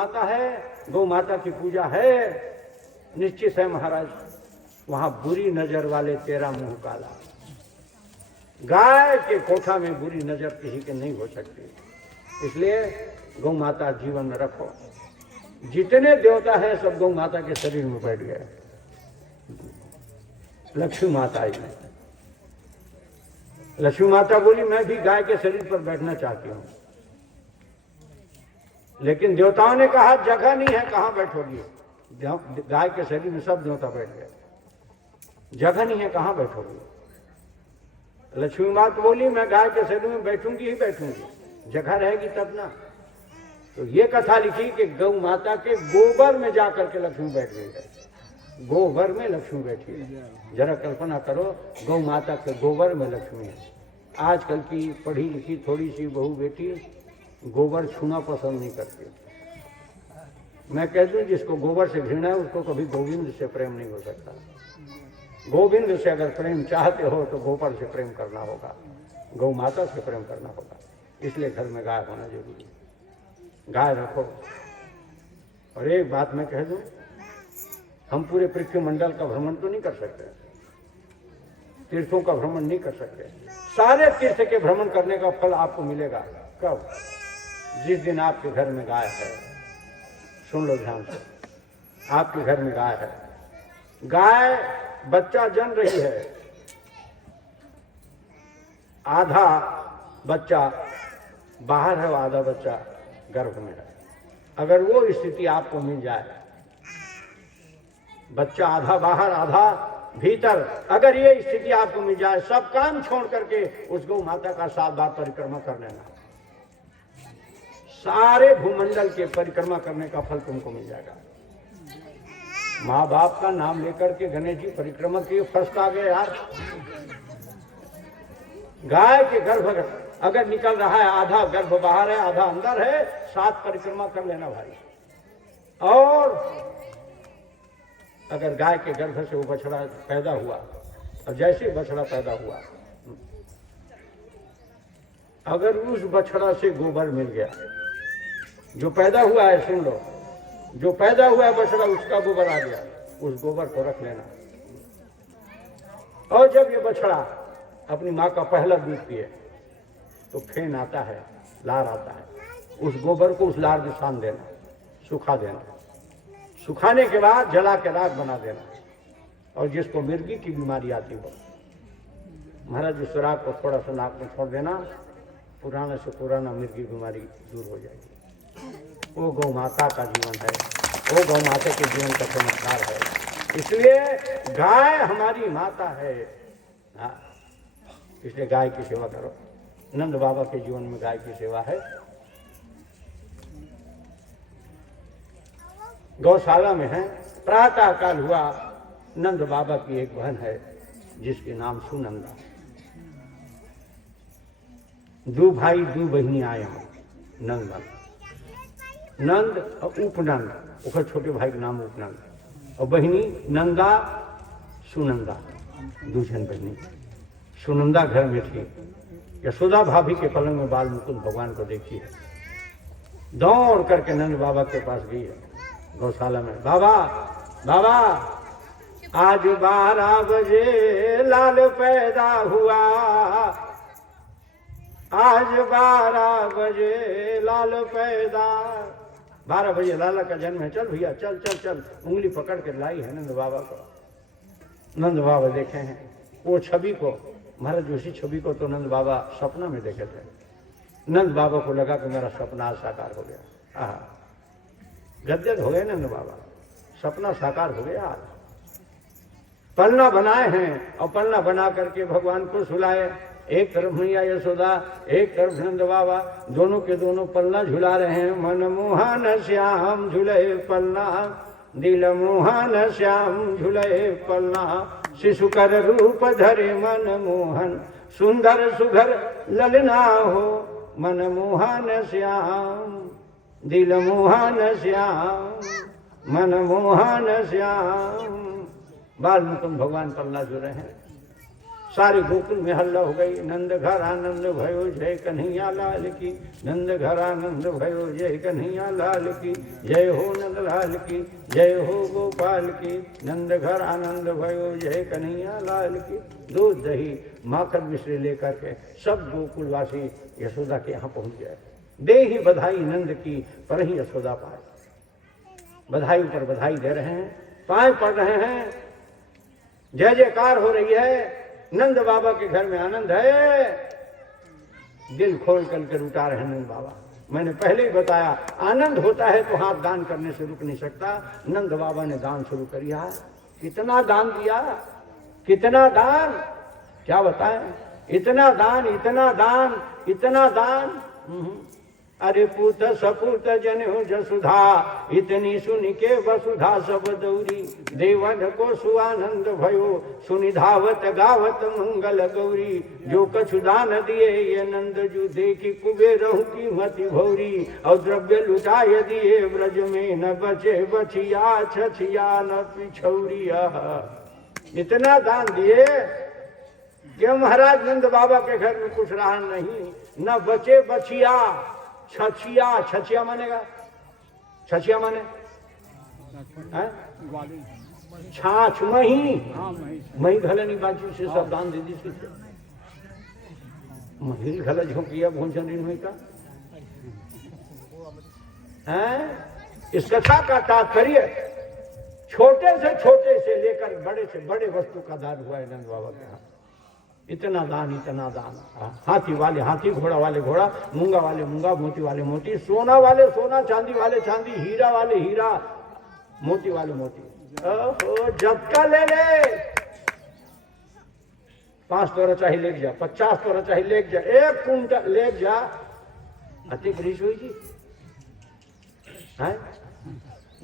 माता है, गौ माता की पूजा है, निश्चित है महाराज वहां बुरी नजर वाले तेरा मुंह काला। गाय के कोठा में बुरी नजर किसी के नहीं हो सकती, इसलिए गौ माता जीवन में रखो। जितने देवता है सब गौ माता के शरीर में बैठ गए। लक्ष्मी माता आई, लक्ष्मी माता बोली मैं भी गाय के शरीर पर बैठना चाहती हूं, लेकिन देवताओं ने कहा जगह नहीं है, कहां बैठोगी? गाय के शरीर में सब देवता बैठ गए, जगह नहीं है, कहां बैठोगी? लक्ष्मी माता बोली मैं गाय के शरीर में बैठूंगी ही बैठूंगी, जगह रहेगी तब ना। तो ये कथा लिखी कि गौ माता के गोबर में जाकर के लक्ष्मी बैठ गई है, गोबर में लक्ष्मी बैठी है। जरा कल्पना करो, गौ माता के गोबर में लक्ष्मी है। आजकल की पढ़ी लिखी थोड़ी सी बहू बेटी गोबर छूना पसंद नहीं करती। मैं कह दूं जिसको गोबर से घृणा है उसको कभी गोविंद से प्रेम नहीं हो सकता। गोविंद से अगर प्रेम चाहते हो तो गोबर से प्रेम करना होगा, गौ माता से प्रेम करना होगा। इसलिए घर में गाय होना जरूरी है, गाय रखो। और एक बात मैं कह दूं, हम पूरे पृथ्वी मंडल का भ्रमण तो नहीं कर सकते, तीर्थों का भ्रमण नहीं कर सकते। सारे तीर्थ के भ्रमण करने का फल आपको मिलेगा कब? जिस दिन आपके घर में गाय है। सुन लो ध्यान से, आपके घर में गाय है, गाय बच्चा जन रही है, आधा बच्चा बाहर है, आधा बच्चा गर्भ में है। अगर वो स्थिति आपको मिल जाए, बच्चा आधा बाहर आधा भीतर, अगर ये स्थिति आपको मिल जाए, सब काम छोड़ करके उस गौ माता का 7 बार परिक्रमा कर लेना। सारे भूमंडल के परिक्रमा करने का फल तुमको मिल जाएगा। माँ बाप का नाम लेकर के गणेश जी परिक्रमा किए, फर्स्ट आ गए यार। गाय के गर्भ अगर निकल रहा है, आधा गर्भ बाहर है आधा अंदर है, 7 परिक्रमा कर लेना भाई। और अगर गाय के गर्भ से वो बछड़ा पैदा हुआ, और जैसे बछड़ा पैदा हुआ, अगर उस बछड़ा से गोबर मिल गया, जो पैदा हुआ है, सुन लो, जो पैदा हुआ है बछड़ा, उसका गोबर आ गया, उस गोबर को रख लेना। और जब ये बछड़ा अपनी माँ का पहला दूध पिए तो फेन आता है, लार आता है, उस गोबर को उस लार में सान देना, सुखा देना। सुखाने के बाद जला के राख बना देना। और जिसको मिर्गी की बीमारी आती हो, महाराज उस राख को थोड़ा सा नाक में छोड़ देना, पुराना से पुराना मिर्गी बीमारी दूर हो जाएगी। वो गौ माता का जीवन है, वो गौ माता के जीवन का चमत्कार है। इसलिए गाय हमारी माता है। हाँ, इसलिए गाय की सेवा करो। नंद बाबा के जीवन में गाय की सेवा है। गौशाला में है, प्रातः काल हुआ, नंद बाबा की एक बहन है जिसके नाम सुनंदा। 2 भाई 2 बहनी आए हैं, नंद नंद और उपनंद, उसका छोटे भाई का नाम उपनंद, और बहनी नंदा सुनंदा, 2 जन बहनी। सुनंदा घर में थी, यशोदा भाभी के पलंग में बाल मुकुंद भगवान को देखी है, दौड़ करके नंद बाबा के पास गई है गौशाला में। बाबा बाबा, आज 12 बजे लाल पैदा हुआ, आज 12 बजे लाल पैदा। 12 बजे लाला का जन्म है, चल भैया चल चल चल। उंगली पकड़ के लाई है नंद बाबा को। नंद बाबा देखे हैं वो छवि को, महाराज उसी छवि को तो नंद बाबा सपना में देखे थे। नंद बाबा को लगा कि मेरा सपना साकार हो गया। आहा, गदगद हो गए नंद बाबा, सपना साकार हो गया। पलना बनाए हैं और पलना बना करके भगवान को सुलाए। एक तरफ मैया यशोदा, एक तरफ नंद बाबा, दोनों के दोनों पलना झुला रहे हैं। मन मोहन श्याम झूले पलना, दिल मोहन श्याम झूले पलना, शिशु कर रूप धरे मन मोहन, सुंदर सुघर ललना हो। मन मोहन श्याम, दिल मोहन श्याम, मन मोहन श्याम। बाल मुकुंद भगवान पलना झूले हैं। सारे गोकुल में हल्ला हो गई। नंद घर आनंद भयो जय कन्हैया लाल की, नंद घर आनंद भयो जय कन्हैया लाल की, जय हो नंद लाल की, जय हो गोपाल की, नंद घर आनंद भयो जय कन्हैया लाल की। दूध दही माखन मिश्री लेकर के सब गोकुलवासी यशोदा के यहाँ पहुंच गए। दे ही बधाई नंद की पर ही यशोदा पाए। बधाई पर बधाई दे रहे हैं, पाए पड़ रहे हैं, जय जयकार हो रही है। नंद बाबा के घर में आनंद है। दिल खोल कर उठा रहे नंद बाबा। मैंने पहले ही बताया, आनंद होता है तो हाथ दान करने से रुक नहीं सकता। नंद बाबा ने दान शुरू कर दिया। कितना दान दिया, कितना दान, क्या बताएं। इतना दान, इतना दान, इतना दान। अरे पूत सपूत जनेऊ जसुधा, इतनी सुनि के वसुधा सब दौरी। देवन को सुआनंद भयो, सुनि धावत गावत मंगल गौरी। जो कछु दान दिए ये नंद जू, देखी कुबेरहु की मति भौरी। और द्रव्य लुटाए दिए ब्रज में, न बचे बछिया छछिया न पिछौरी। इतना दान दिए कि महाराज नंद बाबा के घर में कुछ रहा नहीं, न बचे बछिया। छछिया, छछिया मानेगा, छछिया माने छाछ मही, मही घलनी बाजू से सब दान दे दी। मही घल झोंकिया भोजन हुई का है। इस कथा का तात्पर्य छोटे से लेकर बड़े से बड़े वस्तु का दान हुआ है नंद बाबा के यहाँ। इतना दान, इतना दान। हाथी वाले हाथी, घोड़ा वाले घोड़ा, मूंगा वाले मूंगा, मोती वाले मोती, सोना वाले सोना, चांदी वाले चांदी, हीरा वाले हीरा, मोती वाले मोती। ओहो, झटका ले ले। 5 तोरा चाहे लेके जा, 50 तोरा चाहे लेके जा, 1 कुंटल लेके जा। अति ग्रीस हुई जी है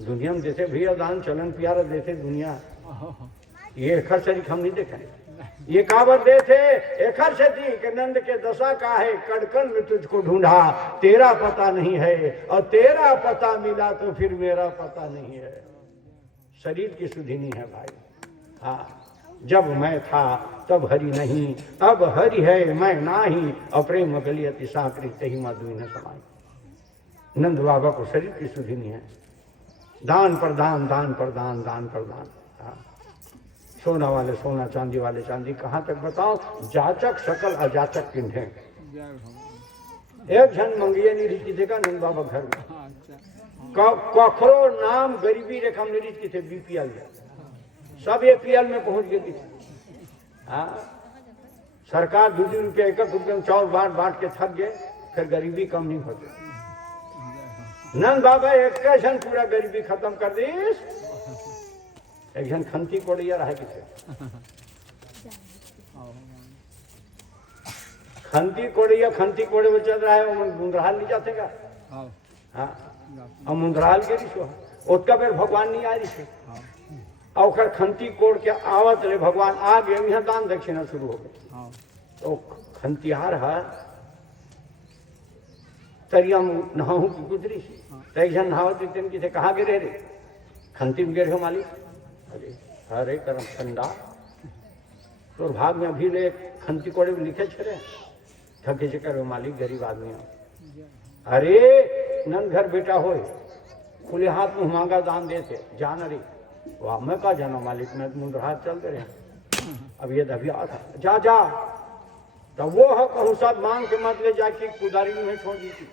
दुनिया में। जैसे भैया दान चलन प्यारा देते दुनिया, ये खर्च हम नहीं देखें। ये काबर दे थे एक से थी कि नंद के दशा का है, कड़कन में तुझको ढूंढा, तेरा पता नहीं है, और तेरा पता मिला तो फिर मेरा पता नहीं है। शरीर की सुधि नहीं है भाई। हाँ, जब मैं था तब हरि नहीं, अब हरि है मैं नाही, अप्रेम गलियति साकरी तही मधुई न समाई। नंद बाबा को शरीर की सुधि नहीं है। दान पर दान, दान पर दान, दान पर दान। सोना वाले सोना, चांदी वाले चांदी, कहाँ तक बताओ। जाचक सकल अजाचक किन्हे। एक जन मंगिए नहीं रीति देखा नंद बाबा घर में। कखरो नाम गरीबी रेखा में रीत की थे। बीपीएल सब एपीएल में पहुंच गई थी। हाँ, सरकार 2 रुपया 1 रुपये में चावल बांट के थक गए, फिर गरीबी कम नहीं होती। नंद बाबा एक जन पूरा गरीबी खत्म कर दी। एक जन खंती कोड़िया रहा किसे, खंती कोड़े में चल रहा है। वो मुंद्रहाल नहीं जाते का। हाँ, और मुंद्रहाल के रिश्व उसका फिर भगवान नहीं आ रही थे। और खंती कोड़ के आवत ले भगवान आ गए। यहाँ दान दक्षिणा शुरू हो गई। तो खंतियार है तरिया नहाऊ की गुजरी। तो एक जन नहावत दिन किसे कहा गिरे रे, खंती में गिर हो मालिक। अरे करम ठंडा तो भाग में अभी ले खंती कोड़े में लिखे छे थके से करो मालिक, गरीब आदमी। अरे नंद घर बेटा हो, खुले हाथ मुंह मांगा दान देते जान। अरे वाह, मैं कहा जाना मालिक, मैं मुंड हाथ चलते रहे। अब ये दबिया था, जा जा। तो वो है कहूँ सब मांग के मत ले जाके कुदारी में छोड़ दी थी।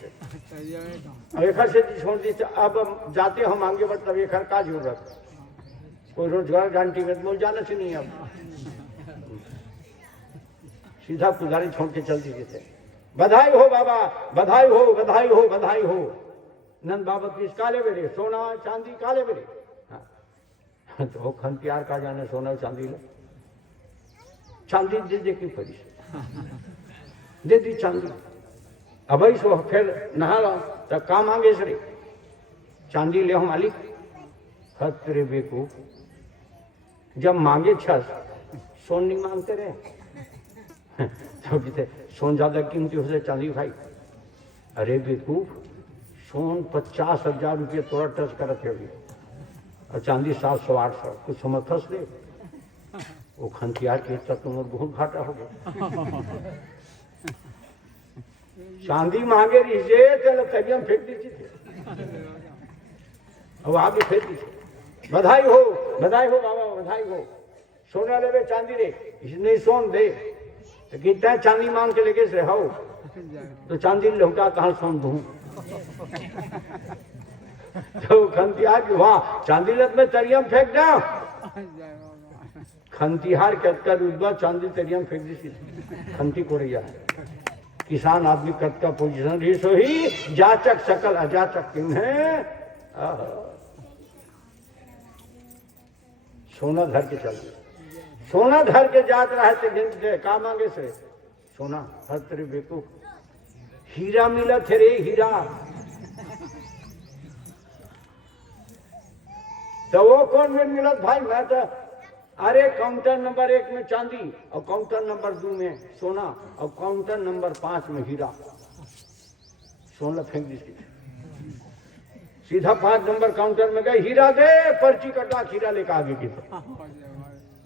अब एक से छोड़ दी। अब जाते हम मांगे बट तब एक का जरूरत, कोई रोजगार गारंटी में तो जाना से नहीं। अब सीधा कुदारी छोड़ के चल दी थे। बधाई हो बाबा, बधाई हो, बधाई हो, बधाई हो। नंद बाबा की काले बेरे, सोना चांदी काले बेरे। हाँ, तो खंतियार का जाने सोना चांदी ले, चांदी दे दे की पड़ी दे दी चांदी। अब सो फिर नहा लो तो काम आगे सरे चांदी ले हो मालिक। खतरे बेकूफ, जब मांगे 6 सोन नहीं मांगते रहे। तो कहते सोन ज्यादा कीमती हो से चांदी भाई। अरे बेकूफ, सोन 50,000 रुपये तोड़ा टच करते अभी, और चांदी 700-800, कुछ समर्थस दे। वो खंतियार के तक तुम बहुत घाटा हो गया। चांदी मांगे रही चलो तभी हम फेंक दी थी, अब आगे फेंक दी थी। बधाई हो बाबा, बधाई हो। सोना ले चांदी रे, इसने सोन दे तो कितना चांदी मांग के लेके से हो तो चांदी लौटा कहाँ सोन दूं। तो खंतियार की वहां चांदी लत में तरियम फेंक दो। खंतिहार कतका रुतबा चांदी तरियम फेंक दी खंती को रही है। किसान आदमी कतका पोजीशन रही सो ही जाचक सकल अजाचक किम है। सोना धर के चल, सोना धर के जात रहे थे का मांगे से सोना हर तेरे बेकूफ। हीरा मिला थे रे हीरा, तो वो कौन में मिलत भाई? मैं तो अरे काउंटर नंबर 1 में चांदी और काउंटर नंबर 2 में सोना और काउंटर नंबर 5 में हीरा। सोना फेंक दी सीधा 5 नंबर काउंटर में गए, हीरा दे, पर्ची कटा, हीरा लेकर आगे की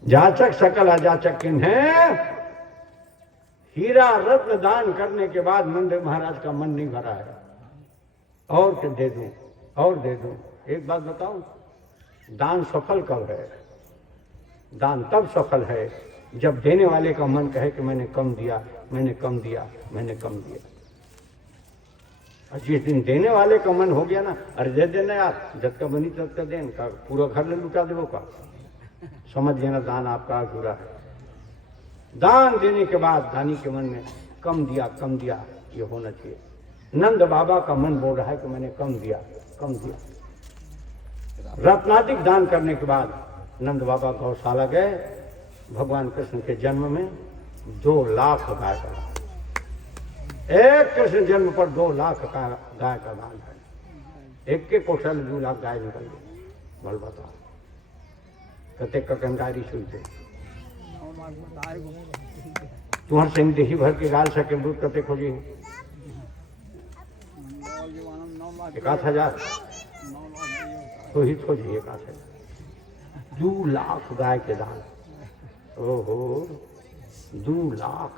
जाचक सकल अजाचक किन है। हीरा रत्न दान करने के बाद नंद महाराज का मन नहीं भरा है, और क्या दे दूं और दे दूं। एक बात बताऊं, दान सफल कब है? दान तब सफल है जब देने वाले का मन कहे कि मैंने कम दिया, मैंने कम दिया, मैंने कम दिया। और जिस दिन देने वाले का मन हो गया ना, अरे दे देना यार, जब का बनी तब का देन का पूरा घर ले लुटा देवो का, समझ लेना दान आपका अधूरा है। दान देने के बाद दानी के मन में कम दिया ये होना चाहिए। नंद बाबा का मन बोल रहा है कि मैंने कम दिया। रत्नाधिक दान करने के बाद नंद बाबा गौशाला गए। भगवान कृष्ण के जन्म में 2 लाख गाय का दान, एक कृष्ण जन्म पर 2 लाख का गाय का दान है। एक के कोठा में 2 लाख गाय निकल गई। बोल बताओ कते ककनकारी सुई थे तुम्हारे सिंह देही भर के गाल सके दूध कते खोजी 1,000 तो ही खोजी 1,000। 2 लाख गाय के दान। ओहो 2 लाख।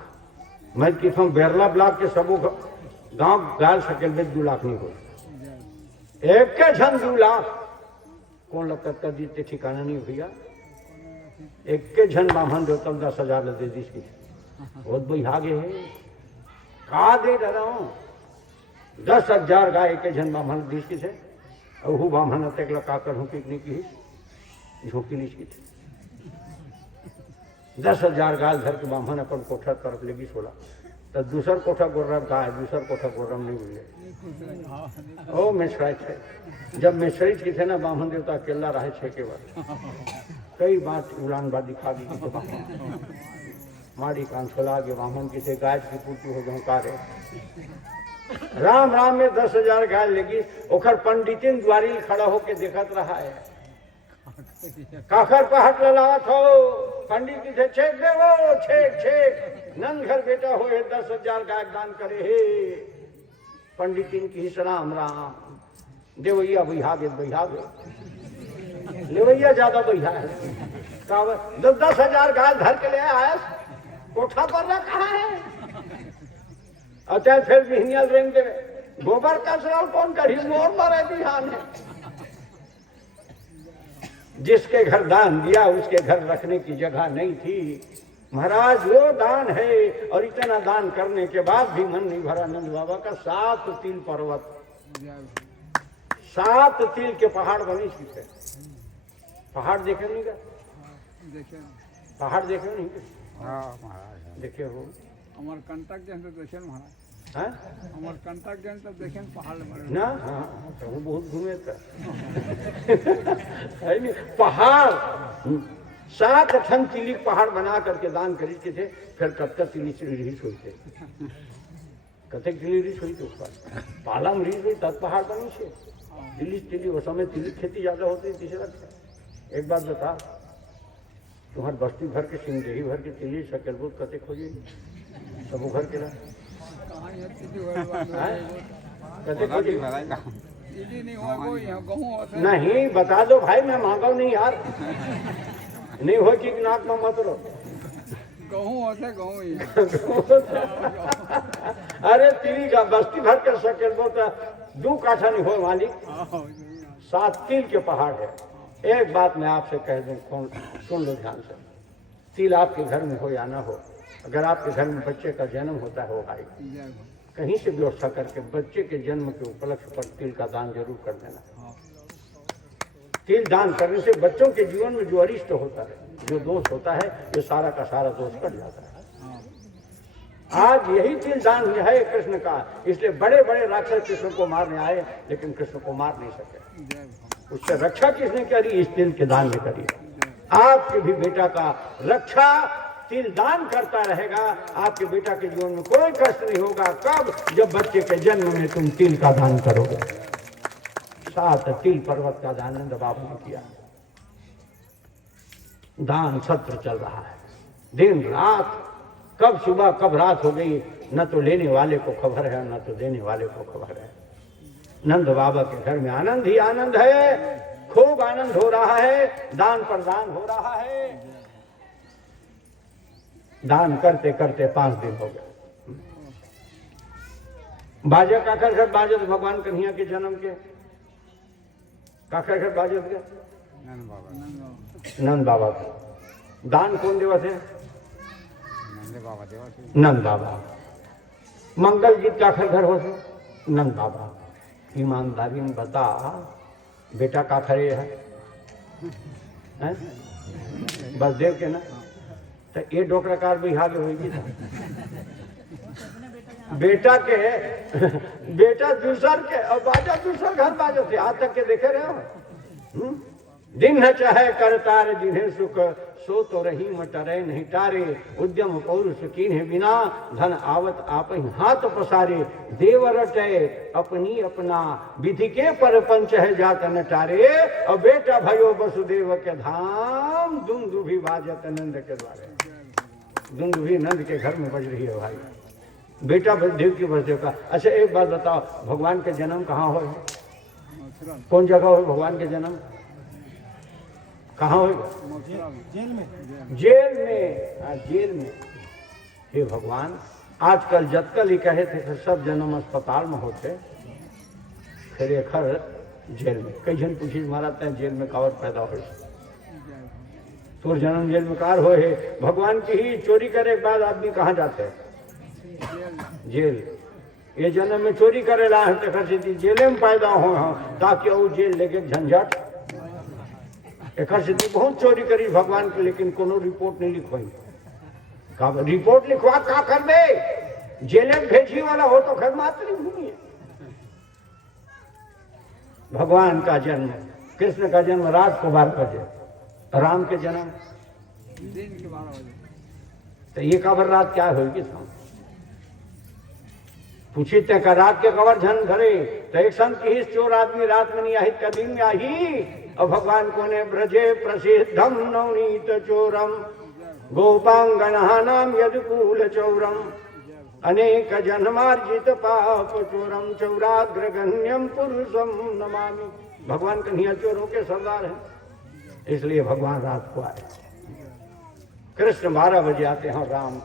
मैं कहता हूँ बेरला ब्लॉक के सबो गांव गाल सकेल में 2 लाख नहीं हो, एक के झन 2 लाख कौन लगता का दीते ठिकाना नहीं भैया। एक के झन ब्राह्मण देवता 10,000 दे दी इसकी बहुत बैहागे है। कहा दे रहा हूँ 10,000 गाय एक झन ब्राह्मण दी इसकी से, और वो ब्राह्मण तक लगा कर हूँ पिकनिक की झोंकी नहीं 10,000 गाल धर के ब्राह्मण अपन कोठा तरफ लेगी 16 तो दूसर कोठा गोर्रम का है, दूसर कोठा गोर्रम नहीं मिले। ओ मिश्राई थे, जब मिश्री की थे ना ब्राह्मण देवता अकेला रहे 6 के बाद कई बात उड़ानबाजी खा दी तो मारी कान छोला के ब्राह्मण की से गाय की पूर्ति हो गए। राम राम में 10,000 गाय लेगी। ओखर पंडितिन द्वारी खड़ा होके देखत रहा है। काखर पर हाथ ललावत हो, पंडित जी से छेक दे वो छेक नंद घर बेटा हो 10,000 गाय दान करे हे। पंडितिन की सलाम राम देवैया बैहागे लेवैया ज्यादा बैहा है। 10,000 गाय धर के ले आया कोठा पर रखा है। अच्छा फिर बिहनियल रेंग दे गोबर का सवाल कौन करी मोर मारे बिहान है। जिसके घर दान दिया उसके घर रखने की जगह नहीं थी। महाराज वो दान है, और इतना दान करने के बाद भी मन नहीं भरा। नंद बाबा का 7 तिल पर्वत, 7 तिल के पहाड़ बने थे। पहाड़ देखे नहीं का? पहाड़ देखे नहीं? देखे हो अमरकंटक जन तो देखे महाराज। अमरकंटक जन तो देखे पहाड़ ना। हाँ तो वो बहुत घूमे था। है नहीं पहाड़ 7 ठन तिली पहाड़ बना करके दान करी के थे। फिर कत्का तिली रिलीज हुई थे, कथे तिली रिलीज हुई थी उसका पाला में रिलीज हुई तब पहाड़ बनी से तिली उस समय तिली खेती ज्यादा होती तीसरा। एक बात बता, तुम्हारे बस्ती भर के सिंगदेही भर के तिली शक्लबूत कते खोजी सब घर के कते खोजी नहीं, नहीं बता दो भाई, मैं मांगा नहीं यार। नहीं हो कि नाक में मत रो। गहूँ होते गहूँ ही अरे तिली का बस्ती भर कर सके तो 2 काठा नहीं हो मालिक, 7 तिल के पहाड़ है। एक बात मैं आपसे कह दूं, सुन लो ध्यान से। तिल आपके घर में हो या ना हो, अगर आपके घर में बच्चे का जन्म होता है, भाई कहीं से व्यवस्था करके बच्चे के जन्म के उपलक्ष्य पर तिल का दान जरूर कर देना। तिल दान करने से बच्चों के जीवन में जो अरिष्ट होता है, जो दोष होता है, ये सारा का सारा दोष कट जाता है। आज यही तिल दान है कृष्ण का, इसलिए बड़े बड़े राक्षस कृष्ण को मारने आए, लेकिन कृष्ण को मार नहीं सके। उससे रक्षा किसने करी? इस तिल के दान में करी। आपके भी बेटा का रक्षा तिल दान करता रहेगा, आपके बेटा के जीवन में कोई कष्ट नहीं होगा। कब? जब बच्चे के जन्म में तुम तिल का दान करोगे। 7 तिल पर्वत का दान नंद बाबू ने किया। दान सत्र चल रहा है दिन रात, कब सुबह कब रात हो गई, न तो लेने वाले को खबर है, न तो देने वाले को खबर है। नंद बाबा के घर में आनंद ही आनंद है, खूब आनंद हो रहा है, दान पर दान हो रहा है। दान करते करते 5 दिन हो गए। बाजा काकर घर बाजत भगवान कन्हैया के जन्म के, काकर घर बाजत के नंद बाबा का दान कौन देवत है? नंद बाबा। मंगल गीत काकर घर हो से? नंद बाबा। ईमानदारी में बता, बेटा का खरे है? बस देव के ना, तो ये डोकराकार बिहार होगी। बेटा के बेटा दूसर के और बाजा दूसर घर बाजो थे, आज तक के देखे रहे हो? दिन है चाहे करतार जिन्हें सुख, सो तो रही मटरे नहीं टारे। उद्यम पौरुष कीन्हे बिना, धन आवत आप ही हाथ पसारे। देव रटे अपनी अपना, विधि के परपंच है जात न टारे। और बेटा भयो वसुदेव के धाम, दुंदुभी बाजत नंद के द्वारे। दुंदुभी नंद के घर में बज रही है भाई, बेटा देव की वसुदेव का। अच्छा एक बात बताओ, भगवान के जन्म कहाँ हो? कौन जगह हो भगवान के जन्म? कहाँ होगा? जेल में। जेल में, जेल में। हे भगवान, आजकल जतकल ही कहे थे कि सब जन्म अस्पताल में होते, फिर एक जेल में। कई जन पूछी महाराज तें जेल में कावर पैदा हो, तो जन्म जेल में कार हो है। भगवान की ही चोरी करे के बाद आदमी कहाँ जाते हैं? जेल। ये जन्म में चोरी करे ला है तो जेल में पैदा हो, ताकि वो जेल लेके झंझट। एक बहुत चोरी करी भगवान के, लेकिन कोनो रिपोर्ट नहीं लिखवाई। रिपोर्ट लिखवा का कर दे? जेल में भेजी वाला हो तो घर मात्र नहीं है। भगवान का जन्म, कृष्ण का जन्म रात को 12 बजे, राम के जन्म दिन के 12 बजे। तो ये खबर रात क्या होगी? पूछी ते का रात के खबर झन घरे, तो एक संत की चोर आदमी रात में नहीं आहित का दिन में आही। और भगवान को ने ब्रजे प्रसिद्धम नवनीत चोरम, गोपांगनानाम यदकूल चौरम। अनेक जन्मार्जित पाप चोरम, चौराग्रगण्यम पुरुषम नमामि। भगवान कन्हैया चोरों के सरदार हैं, इसलिए भगवान रात को आए। कृष्ण 12 बजे आते हैं, राम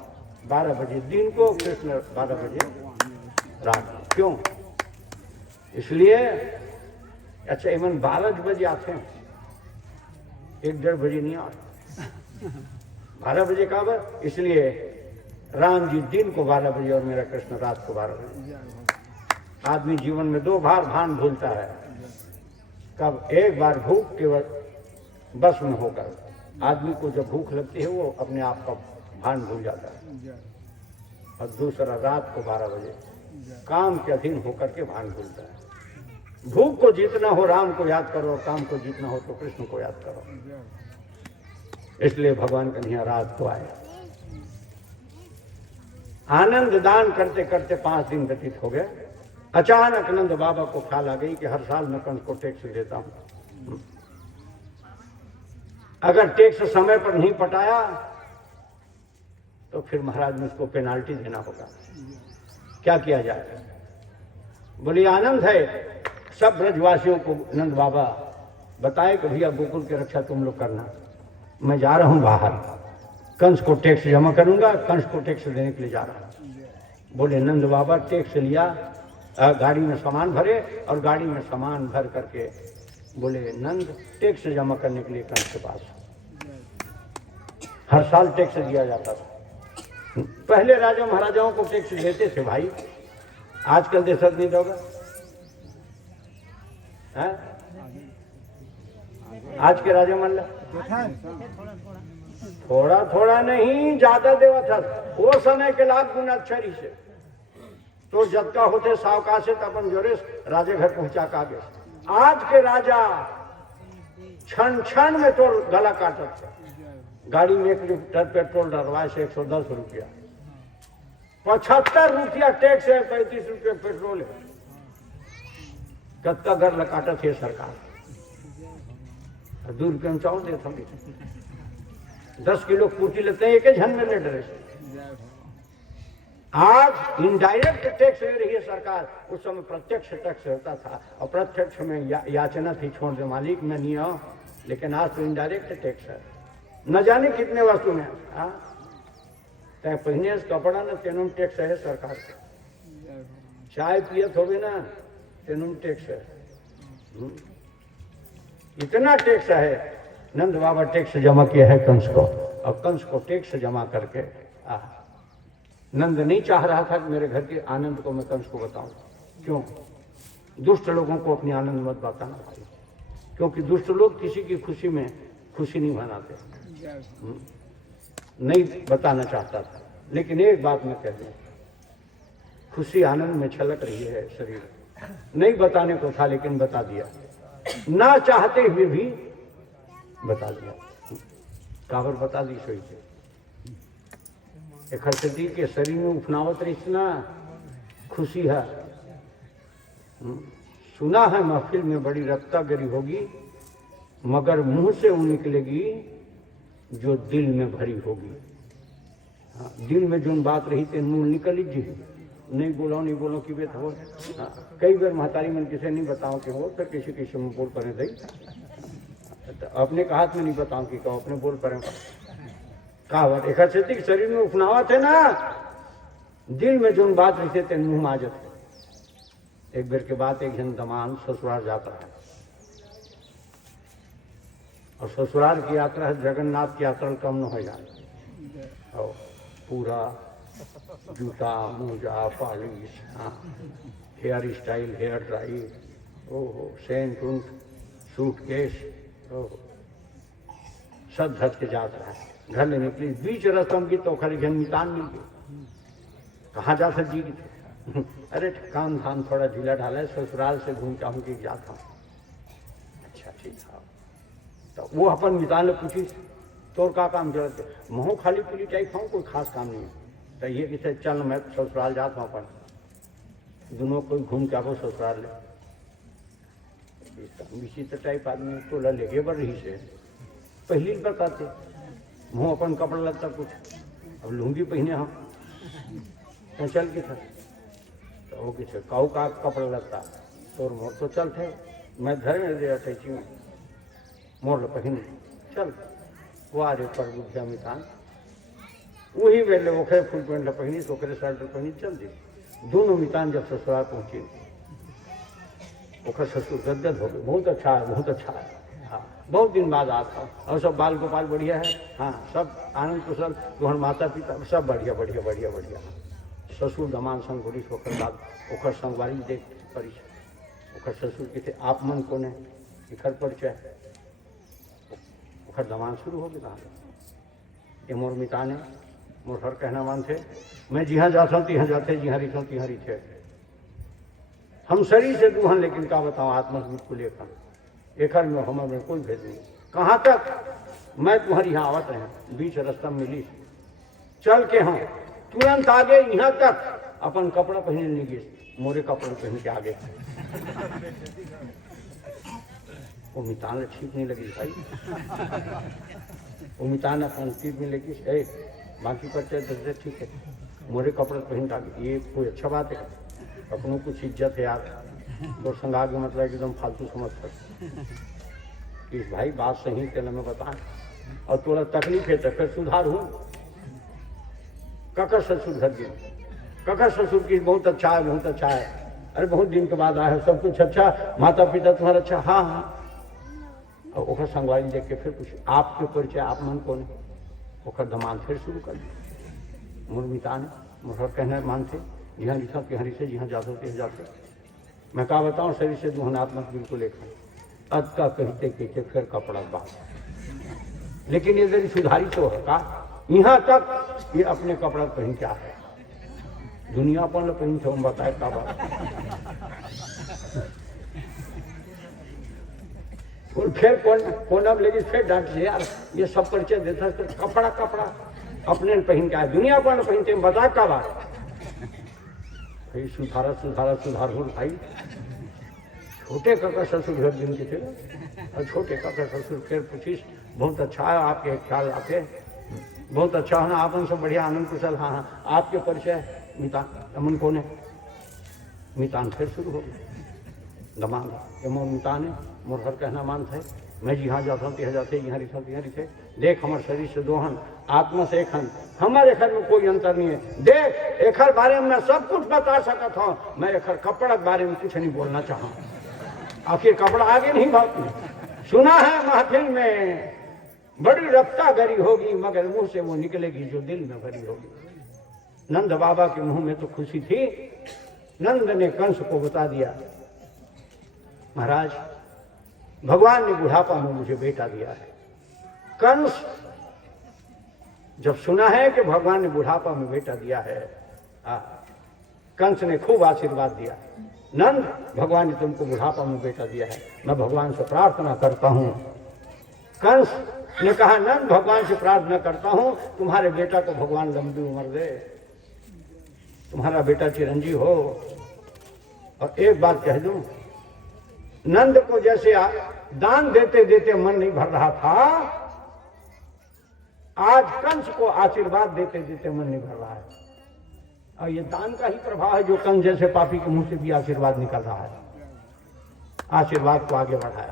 12 बजे दिन को, कृष्ण 12 बजे रात को। क्यों? इसलिए अच्छा इवन 12 बजे आते हैं, 1-1.5 बजे नहीं आते। 12 बजे का बर, इसलिए राम जी दिन को 12 बजे और मेरा कृष्ण रात को 12 बजे। आदमी जीवन में 2 बार भान भूलता है। कब? एक बार भूख के बस में होकर, आदमी को जब भूख लगती है वो अपने आप का भान भूल जाता है। और दूसरा रात को 12 बजे काम के अधीन होकर के भान भूलता है। भूख को जीतना हो राम को याद करो, और काम को जीतना हो तो कृष्ण को याद करो। इसलिए भगवान कन्हैया रात को आए। आनंद दान करते करते 5 दिन व्यतीत हो गए। अचानक नंद बाबा को ख्याल आ गई कि हर साल मैं कंस को टैक्स देता हूं, अगर टैक्स समय पर नहीं पटाया तो फिर महाराज में उसको पेनाल्टी देना होगा। क्या किया जाए? बोली आनंद है, सब ब्रजवासियों को नंद बाबा बताए कि भैया गोकुल की रक्षा तुम लोग करना, मैं जा रहा हूँ बाहर, कंस को टैक्स जमा करूंगा, कंस को टैक्स देने के लिए जा रहा हूँ। बोले नंद बाबा टैक्स लिया, गाड़ी में सामान भरे और गाड़ी में सामान भर करके बोले नंद टैक्स जमा करने के लिए कंस के पास। हर साल टैक्स दिया जाता था। पहले राजा महाराजाओं को टैक्स देते थे भाई, आजकल दे सकते नहीं दोगा। आज के राजा मान ला थोड़ा थोड़ा नहीं ज्यादा देवा था। वो समय के लाख गुना छरी से तो जब का होते सावका से तपन जोरे राजे घर पहुंचा का आगे। आज के राजा क्षण क्षण में तो गला काटत थे। गाड़ी में 1 लीटर पेट्रोल डरवाए से 110 रुपया, 75 रुपया टैक्स है, 35 रुपया पेट्रोल है। कत्ता घर लकाटत है सरकार। 2 रुपये में चावल देता हूँ, 10 किलो पूटी लेते हैं एक झन में ले ड्रेस। आज इनडायरेक्ट टैक्स ले रही है सरकार, उस समय प्रत्यक्ष टैक्स होता था और प्रत्यक्ष में याचना थी छोड़ दे मालिक मैं नहीं आऊं, लेकिन आज तो इनडायरेक्ट टैक्स है। न जाने कितने वस्तु में चाहे पहने कपड़ा न तेनुम टैक्स है सरकार का। चाय पियत हो ना तेनुम टैक्स है। इतना टैक्स है। नंद बाबा टैक्स जमा किया है कंस को, और कंस को टैक्स जमा करके नंद नहीं चाह रहा था कि मेरे घर के आनंद को मैं कंस को बताऊं। क्यों? दुष्ट लोगों को अपनी आनंद मत बताना चाहिए, क्योंकि दुष्ट लोग किसी की खुशी में खुशी नहीं मनाते। नहीं बताना चाहता था, लेकिन एक बात मैं कह दूं, खुशी आनंद में छलक रही है शरीर। नहीं बताने को था लेकिन बता दिया, ना चाहते हुए भी बता दिया। काबर बता दी सोई से एक हर्षदी के शरीर में उफनावत रही ना खुशी है। सुना है महफिल में बड़ी रक्तागरी होगी, मगर मुंह से वो निकलेगी जो दिल में भरी होगी। दिल में जो बात रही थे मुंह निकल जी, नहीं बोलो कि वे हो। कई बार महतारी मन किसे नहीं बताओ कि हो, फिर किसी किसी में बोल पड़े दई अपने का हाथ में नहीं बताऊं कि कहो अपने बोल पड़े कहा एक शरीर में उफनावा थे ना, दिल में जो बात रही थे मुंह माजत। एक बेर के बाद एक जन दमान ससुराल जाता है, और ससुराल की यात्रा है जगन्नाथ की यात्रा कम न हो जाए। और पूरा जूता मोजा polish, hair style, hair dry, ओहो सेंट उंट, सूटकेस, ओहो सब धस के जात रहा है। घर में निकली बीच रस्तम की तो खरी मितान मिल गई। कहाँ जा सक जी थे? अरे काम धाम थोड़ा ढीला ढाला है, ससुराल से घूमता हूँ कि जाता हूँ। अच्छा ठीक है। तो वो अपन मितान ने पूछी तोर का काम चलते? महू खाली पूरी टाइप हूँ, कोई खास काम नहीं है। तो ये कि चल मैं ससुराल जाता हूँ अपन, दोनों कोई घूम के आपको ससुराल ले। विचित्र टाइप आदमी तो लगे बढ़ रही से पहली बताते मुँह अपन कपड़ा लगता कुछ, अब लुंगी पहने हम तो चल के था। तो वो किसे काऊ का कपड़ा लगता तोर मोर तो चल थे, मैं घर में दे रहा था मोर पहन चल वो आ रहे पर बुद्धिया मितान वही वेले ओखरे फुल पेंट पहनी तो ओखरे शर्ट पहनी चल दी। दोनों मितान जब ससुराल पहुंचे ओखर ससुर गदगद हो गए। बहुत अच्छा है, बहुत अच्छा है। हाँ बहुत दिन बाद आता हूँ, और सब बाल गोपाल बढ़िया है। हाँ सब आनंद कुशल, तुम्हारे माता पिता सब बढ़िया बढ़िया बढ़िया बढ़िया। ससुर दमान संग घोड़ी ओखर बाद ओखर संगवारी देख परिचय ओखर ससुर के थे आप मन को ने इखर परिचय ओखर दमान शुरू हो गया। ये मोर मिताने मोर हर कहना मान थे, मैं जिहाँ जाता हूँ तिहाँ जाते, जिहाँ रही हूँ तिहाँ रही थे। हम शरीर से दूहन, लेकिन क्या बताऊँ आत्मस्मित को लेकर एक में हमारे में कोई भेद नहीं। कहाँ तक मैं तुम्हारी यहाँ आवत रहे, बीच रास्ता मिली चल के हम तुरंत आगे यहाँ तक अपन कपड़ा पहने नहीं गए, मोरे कपड़े पहन के आगे। वो मितान ठीक नहीं लगी भाई, वो मितान अपन ठीक नहीं लगी। बाकी बच्चे दस ठीक है, मोरे कपड़े पहन के आगे, ये कोई अच्छा बात है? अपनों कुछ इज्जत है यार, तो संग आगे मतलब एकदम फालतू समझ कर कि भाई बात सही तेल में बता और थोड़ा तकलीफ है तो फिर सुधार हूँ। ककर ससुर घर गए, ककर ससुर की बहुत अच्छा है, बहुत अच्छा है। अरे बहुत दिन के बाद आया है, सब कुछ अच्छा, माता पिता तुम्हारा अच्छा, हाँ हाँ। और ओकर संगवारी देख के फिर कुछ आपके परिचय आप मन को नहीं, ओकर दमान फिर शुरू कर दिया। मुर्मिता ने मुझे कहना मानते जहाँ लिखा कि हरी से जहाँ जाते थे जाते। मैं कहा बताऊँ शरीर से दुहनात्मक बिल्कुल एक है, अद का कहते कहते फिर कपड़ा बात। लेकिन ये यदि सुधारी तो है का यहाँ तक ये अपने कपड़ा पहन क्या है, दुनिया पर पहन थे, हम बताए का बात। और फिर कौन अब लेकिन फिर डांट से यार ये सब परिचय देता है, कपड़ा कपड़ा अपने पहन का है, दुनिया पर पहनते, हम बता का बात। फिर सुधारा सुधारा सुधार हो भाई। छोटे काका ससुर घर दिन के थे, और छोटे काका ससुर फिर पूछिस बहुत अच्छा है आपके ख्याल आते, बहुत अच्छा है आप उनसे बढ़िया आनंद कुशल। हाँ हाँ आपके परिचय मितान अमन कौन है, मितान फिर शुरू हो गया। दमाग एमो मितान है मोर घर कहना मान थे, मैं जी हाँ जाता हूँ जाते यहाँ रिथा यहाँ रिथे। देख हमारे शरीर से दोहन आत्मा से एक हन, हमारे घर में कोई अंतर नहीं है। देख एखर बारे में मैं सब कुछ बता सकता हूँ, मैं एखर कपड़ा के बारे में कुछ नहीं बोलना चाहूँ। आखिर कपड़ा आगे नहीं भाग। सुना है महफिल में बड़ी रफ्ता गरी होगी, मगर मुंह से वो निकलेगी जो दिल में भरी होगी। नंद बाबा के मुंह में तो खुशी थी। नंद ने कंस को बता दिया, महाराज भगवान ने बुढ़ापा में मुझे बेटा दिया है। कंस जब सुना है कि भगवान ने बुढ़ापा में बेटा दिया है, कंस ने खूब आशीर्वाद दिया। नंद भगवान ने तुमको बुढ़ापा में बेटा दिया है, मैं भगवान से प्रार्थना करता हूं। कंस ने कहा नंद भगवान से प्रार्थना करता हूं तुम्हारे बेटा को भगवान लंबी उम्र दे, तुम्हारा बेटा चिरंजीव हो। और एक बात कह दूं, नंद को जैसे दान देते देते मन नहीं भर रहा था, आज कंस को आशीर्वाद देते देते मन नहीं भर रहा है। और ये दान का ही प्रभाव है जो कंस जैसे पापी के मुंह से भी आशीर्वाद निकल रहा है। आशीर्वाद को आगे बढ़ाया।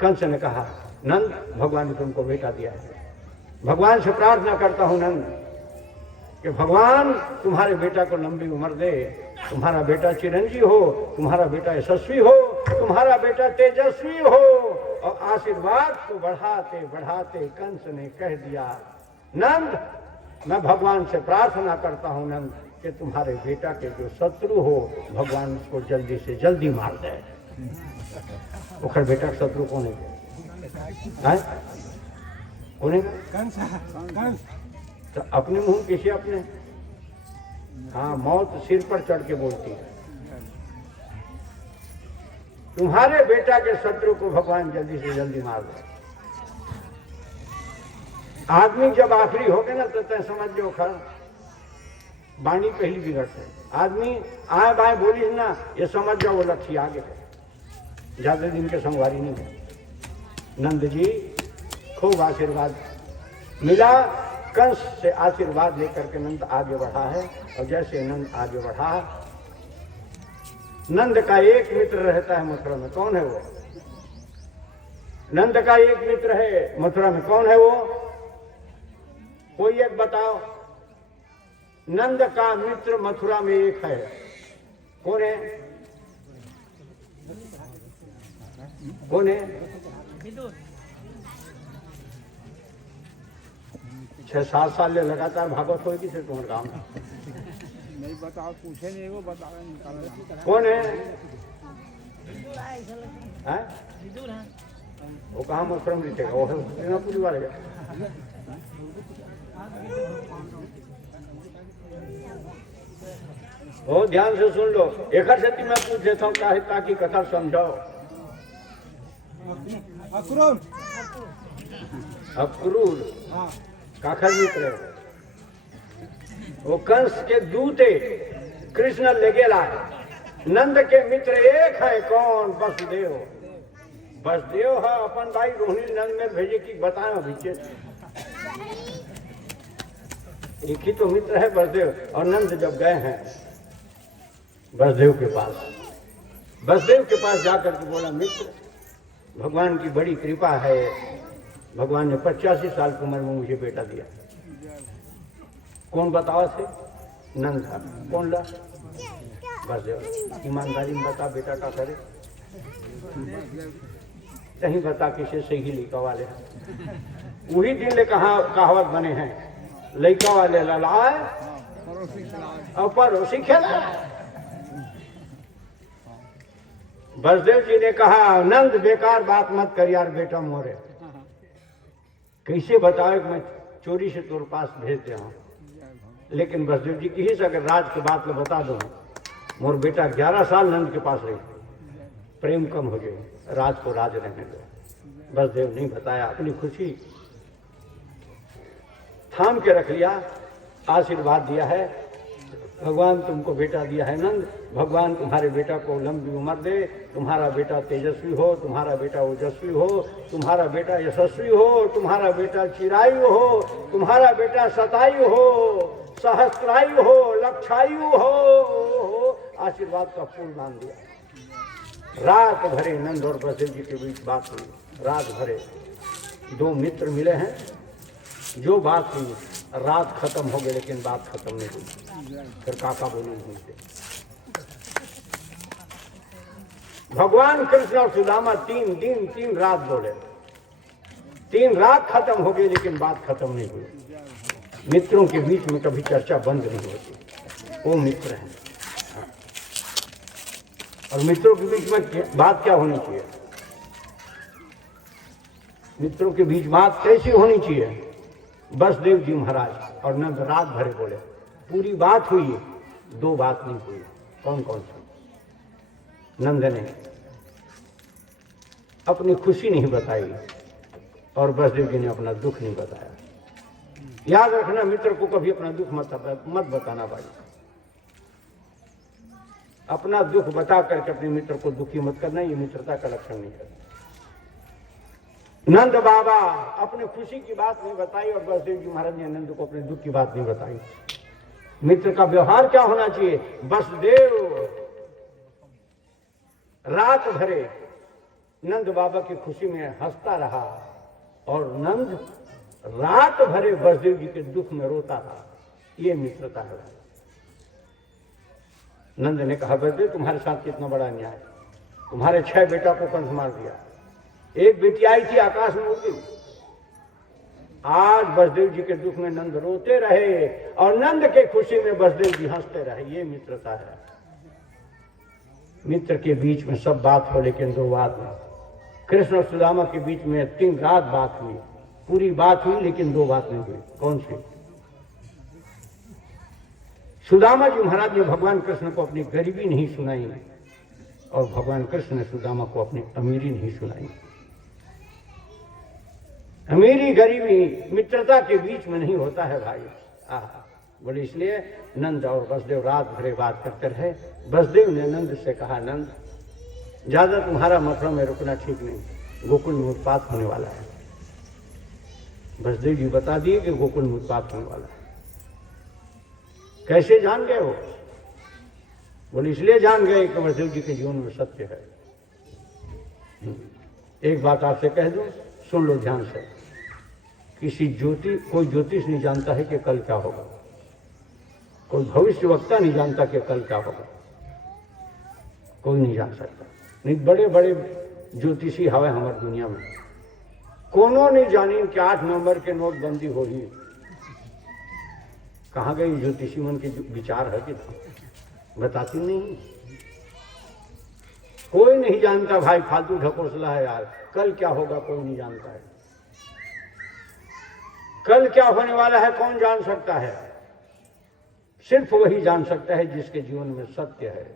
कंस ने कहा नंद भगवान ने तुमको बेटा दिया है, भगवान से प्रार्थना करता हूं नंद कि भगवान तुम्हारे बेटा को लंबी उम्र दे, तुम्हारा बेटा चिरंजीव हो, तुम्हारा बेटा यशस्वी हो, तुम्हारा बेटा तेजस्वी हो। और आशीर्वाद को बढ़ाते बढ़ाते कंस ने कह दिया नंद मैं भगवान से प्रार्थना करता हूं नंद कि तुम्हारे बेटा के जो शत्रु हो भगवान उसको जल्दी से जल्दी मार दे। ओखर बेटा का शत्रु कौन है? कौन है? कंस। तो अपने मुंह किसी अपने, हाँ मौत सिर पर चढ़ के बोलती है। तुम्हारे बेटा के शत्रु को भगवान जल्दी से जल्दी मार दे। आदमी जब आखिरी हो गए ना तो तय समझ जो खर बाणी पहली बिगड़ते। आदमी आए बाएं बोली ना ये समझ जाओ वो लक्ष्य आगे है, ज्यादा दिन के संगवारी नहीं है। नंद जी खूब आशीर्वाद मिला, कंस से आशीर्वाद लेकर के नंद आगे बढ़ा है। और जैसे नंद आगे बढ़ा, नंद का एक मित्र रहता है मथुरा में। कौन है वो? नंद का एक मित्र है मथुरा में। कौन है वो? कोई एक बताओ। नंद का मित्र मथुरा में एक है। कौन है? कौन है? 6-7 साल ले लगातार भागवत हो कि तुम्हारे काम नहीं बताओ, पूछे नहीं वो बता रहे। कौन है? वो कहाँ मथुरा में जीतेगा? वो है पूरी बार है। बहुत ध्यान से सुन लो। एक से मैं पूछ देता हूँ क्या है ताकि कथा समझाओ। अक्रूर काखर मित्र वो कंस के दूते कृष्ण ले गेला। नंद के मित्र एक है कौन? वसुदेव। वसुदेव है अपन भाई रोहिणी नंद में भेजे की बताए अभी एक ही तो मित्र है वसुदेव। और नंद जब गए हैं वसुदेव के पास, वसुदेव के पास जाकर के बोला मित्र भगवान की बड़ी कृपा है, भगवान ने 85 साल की उम्र में मुझे बेटा दिया। कौन बतावा थे? नंद था। कौन ला? बस ईमानदारी में बता, बेटा का करे? कहीं बता किसे से ही लिखा वाले हैं। वही दिन ले कहावत बने हैं, लड़का वाले ललाए और पड़ोसी खेला। बसदेव जी ने कहा, नंद बेकार बात मत कर यार, बेटा मोरे। कैसे बताओ कि मैं चोरी से तोर पास भेज दे हूँ, लेकिन बसदेव जी की ही से अगर राज की बात में बता दो, मोर बेटा 11 साल नंद के पास रही, प्रेम कम हो गए, राज को राज रहने दो। बसदेव नहीं बताया, अपनी खुशी थाम के रख लिया, आशीर्वाद दिया है, भगवान तुमको बेटा दिया है नंद, भगवान तुम्हारे बेटा को लंबी उम्र दे, तुम्हारा बेटा तेजस्वी हो, तुम्हारा बेटा ओजस्वी हो, तुम्हारा बेटा यशस्वी हो, तुम्हारा बेटा चिरायु हो, तुम्हारा बेटा शतायु हो, सहस्त्रायु हो, लक्षायु हो। आशीर्वाद का फूल बांध दिया। रात भरे नंद और बसदेव जी के बीच बात हुई, रात भरे। दो मित्र मिले हैं, जो बात हुई रात खत्म हो गई, लेकिन बात खत्म नहीं हुई। फिर काका बोली उनसे, भगवान कृष्ण और सुदामा 3 दिन 3 रात बोले, 3 रात खत्म हो गई, लेकिन बात खत्म नहीं हुई। मित्रों के बीच में कभी चर्चा बंद नहीं होती, वो मित्र हैं। और मित्रों के बीच में बात क्या होनी चाहिए? मित्रों के बीच बात कैसी होनी चाहिए? बसदेव जी महाराज और नंद रात भरे बोले, पूरी बात हुई, 2 बात नहीं हुई। कौन कौन सी? नंद ने अपनी खुशी नहीं बताई और बसदेव जी ने अपना दुख नहीं बताया। याद रखना, मित्र को कभी अपना दुख मत बताना भाई। अपना दुख बता करके अपने मित्र को दुखी मत करना, ये मित्रता का लक्षण नहीं है। नंद बाबा अपने खुशी की बात नहीं बताई और बसदेव जी महाराज ने नंद को अपने दुख की बात नहीं बताई। मित्र का व्यवहार क्या होना चाहिए? बसदेव रात भरे नंद बाबा की खुशी में हंसता रहा और नंद रात भरे बसदेव जी के दुख में रोता रहा। ये मित्रता है। नंद ने कहा, बसदेव तुम्हारे साथ कितना बड़ा अन्याय, तुम्हारे 6 बेटा को कंस मार दिया, एक बेटी आई थी आकाश में उड़ गई। आज बसदेव जी के दुख में नंद रोते रहे और नंद के खुशी में बसदेव जी हंसते रहे। ये मित्रता है। मित्र के बीच में सब बात हो, लेकिन 2 बात नहीं। कृष्ण और सुदामा के बीच में 3 रात बात हुई, पूरी बात हुई, लेकिन 2 बात नहीं हुई। कौन सी? सुदामा जी महाराज ने भगवान कृष्ण को अपनी गरीबी नहीं सुनाई और भगवान कृष्ण ने सुदामा को अपनी अमीरी नहीं सुनाई। अमीरी गरीबी मित्रता के बीच में नहीं होता है भाई। बोले इसलिए नंद और बसदेव रात भरे बात करते रहे। बसदेव ने नंद से कहा, नंद ज्यादा तुम्हारा मथुरा में रुकना ठीक नहीं, गोकुल में उत्पात होने वाला है। बसदेव जी बता दिए कि गोकुल में उत्पात होने वाला है। कैसे जान गए हो? बोले इसलिए जान गए कि बसदेव जी के जीवन में सत्य है। एक बात आपसे कह दूं, सुन लो ध्यान से। कोई ज्योतिष नहीं जानता है कि कल क्या होगा, कोई भविष्यवक्ता नहीं जानता कि कल क्या होगा, कोई नहीं जान सकता। नहीं, बड़े बड़े ज्योतिषी हवे हमारी दुनिया में, कोनो नहीं जानी कि 8 नवंबर के नोटबंदी होगी। कहाँ गई ज्योतिषी मन के विचार है कि बताती नहीं। कोई नहीं जानता भाई, फालतू ढकोसला है यार। कल क्या होगा कोई नहीं जानता है। कल क्या होने वाला है कौन जान सकता है? सिर्फ वही जान सकता है जिसके जीवन में सत्य है।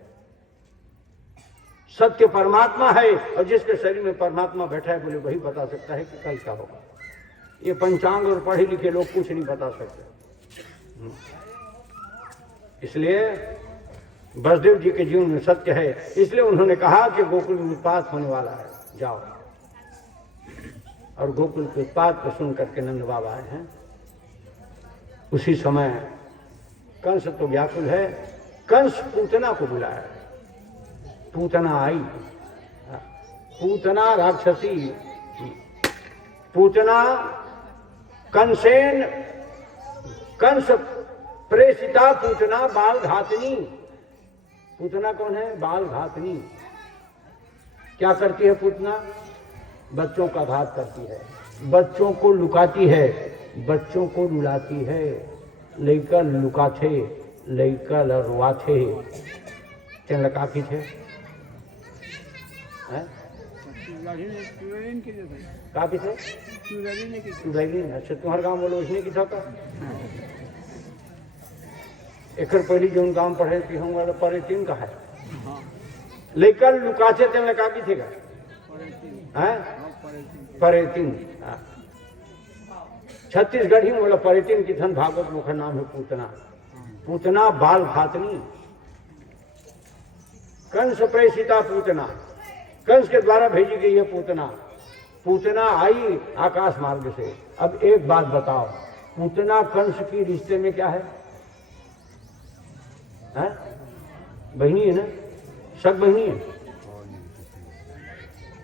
सत्य परमात्मा है और जिसके शरीर में परमात्मा बैठा है, बोले वही बता सकता है कि कल क्या होगा। ये पंचांग और पढ़े लिखे लोग कुछ नहीं बता सकते। इसलिए बसदेव जी के जीवन में सत्य है, इसलिए उन्होंने कहा कि गोकुल में उत्पात होने वाला है, जाओ। और गोकुल के उत्पात को सुन करके नंद बाबा आए हैं। उसी समय कंस तो व्याकुल है, कंस पूतना को बुलाया। पूतना आई, पूतना राक्षसी पूतना कंसेन कंस प्रेषिता पूतना बाल घातनी। पूतना कौन है? बाल घातनी। क्या करती है पूतना? बच्चों का घात करती है, बच्चों को लुकाती है, बच्चों को रुलाती है। लइका लुका थे, लइका लरुआ थे, चल काफी थे काफी थे चुड़ैली। अच्छा तुम्हारे गाँव बोलो उसने की था का एक पहली जो गाँव पढ़े थी हम वाला परे तीन का है लइका लुकाचे चल काफी थे का परे तीन। छत्तीसगढ़ी में बोला पर्यटन की धन भागवत मुखर नाम है पूतना। पूतना बाल घातनी। कंस प्रेषिता पूतना, कंस के द्वारा भेजी गई है पूतना। पूतना आई आकाश मार्ग से। अब एक बात बताओ, पूतना कंस की रिश्ते में क्या है? बहनी है ना, सब बहनी है,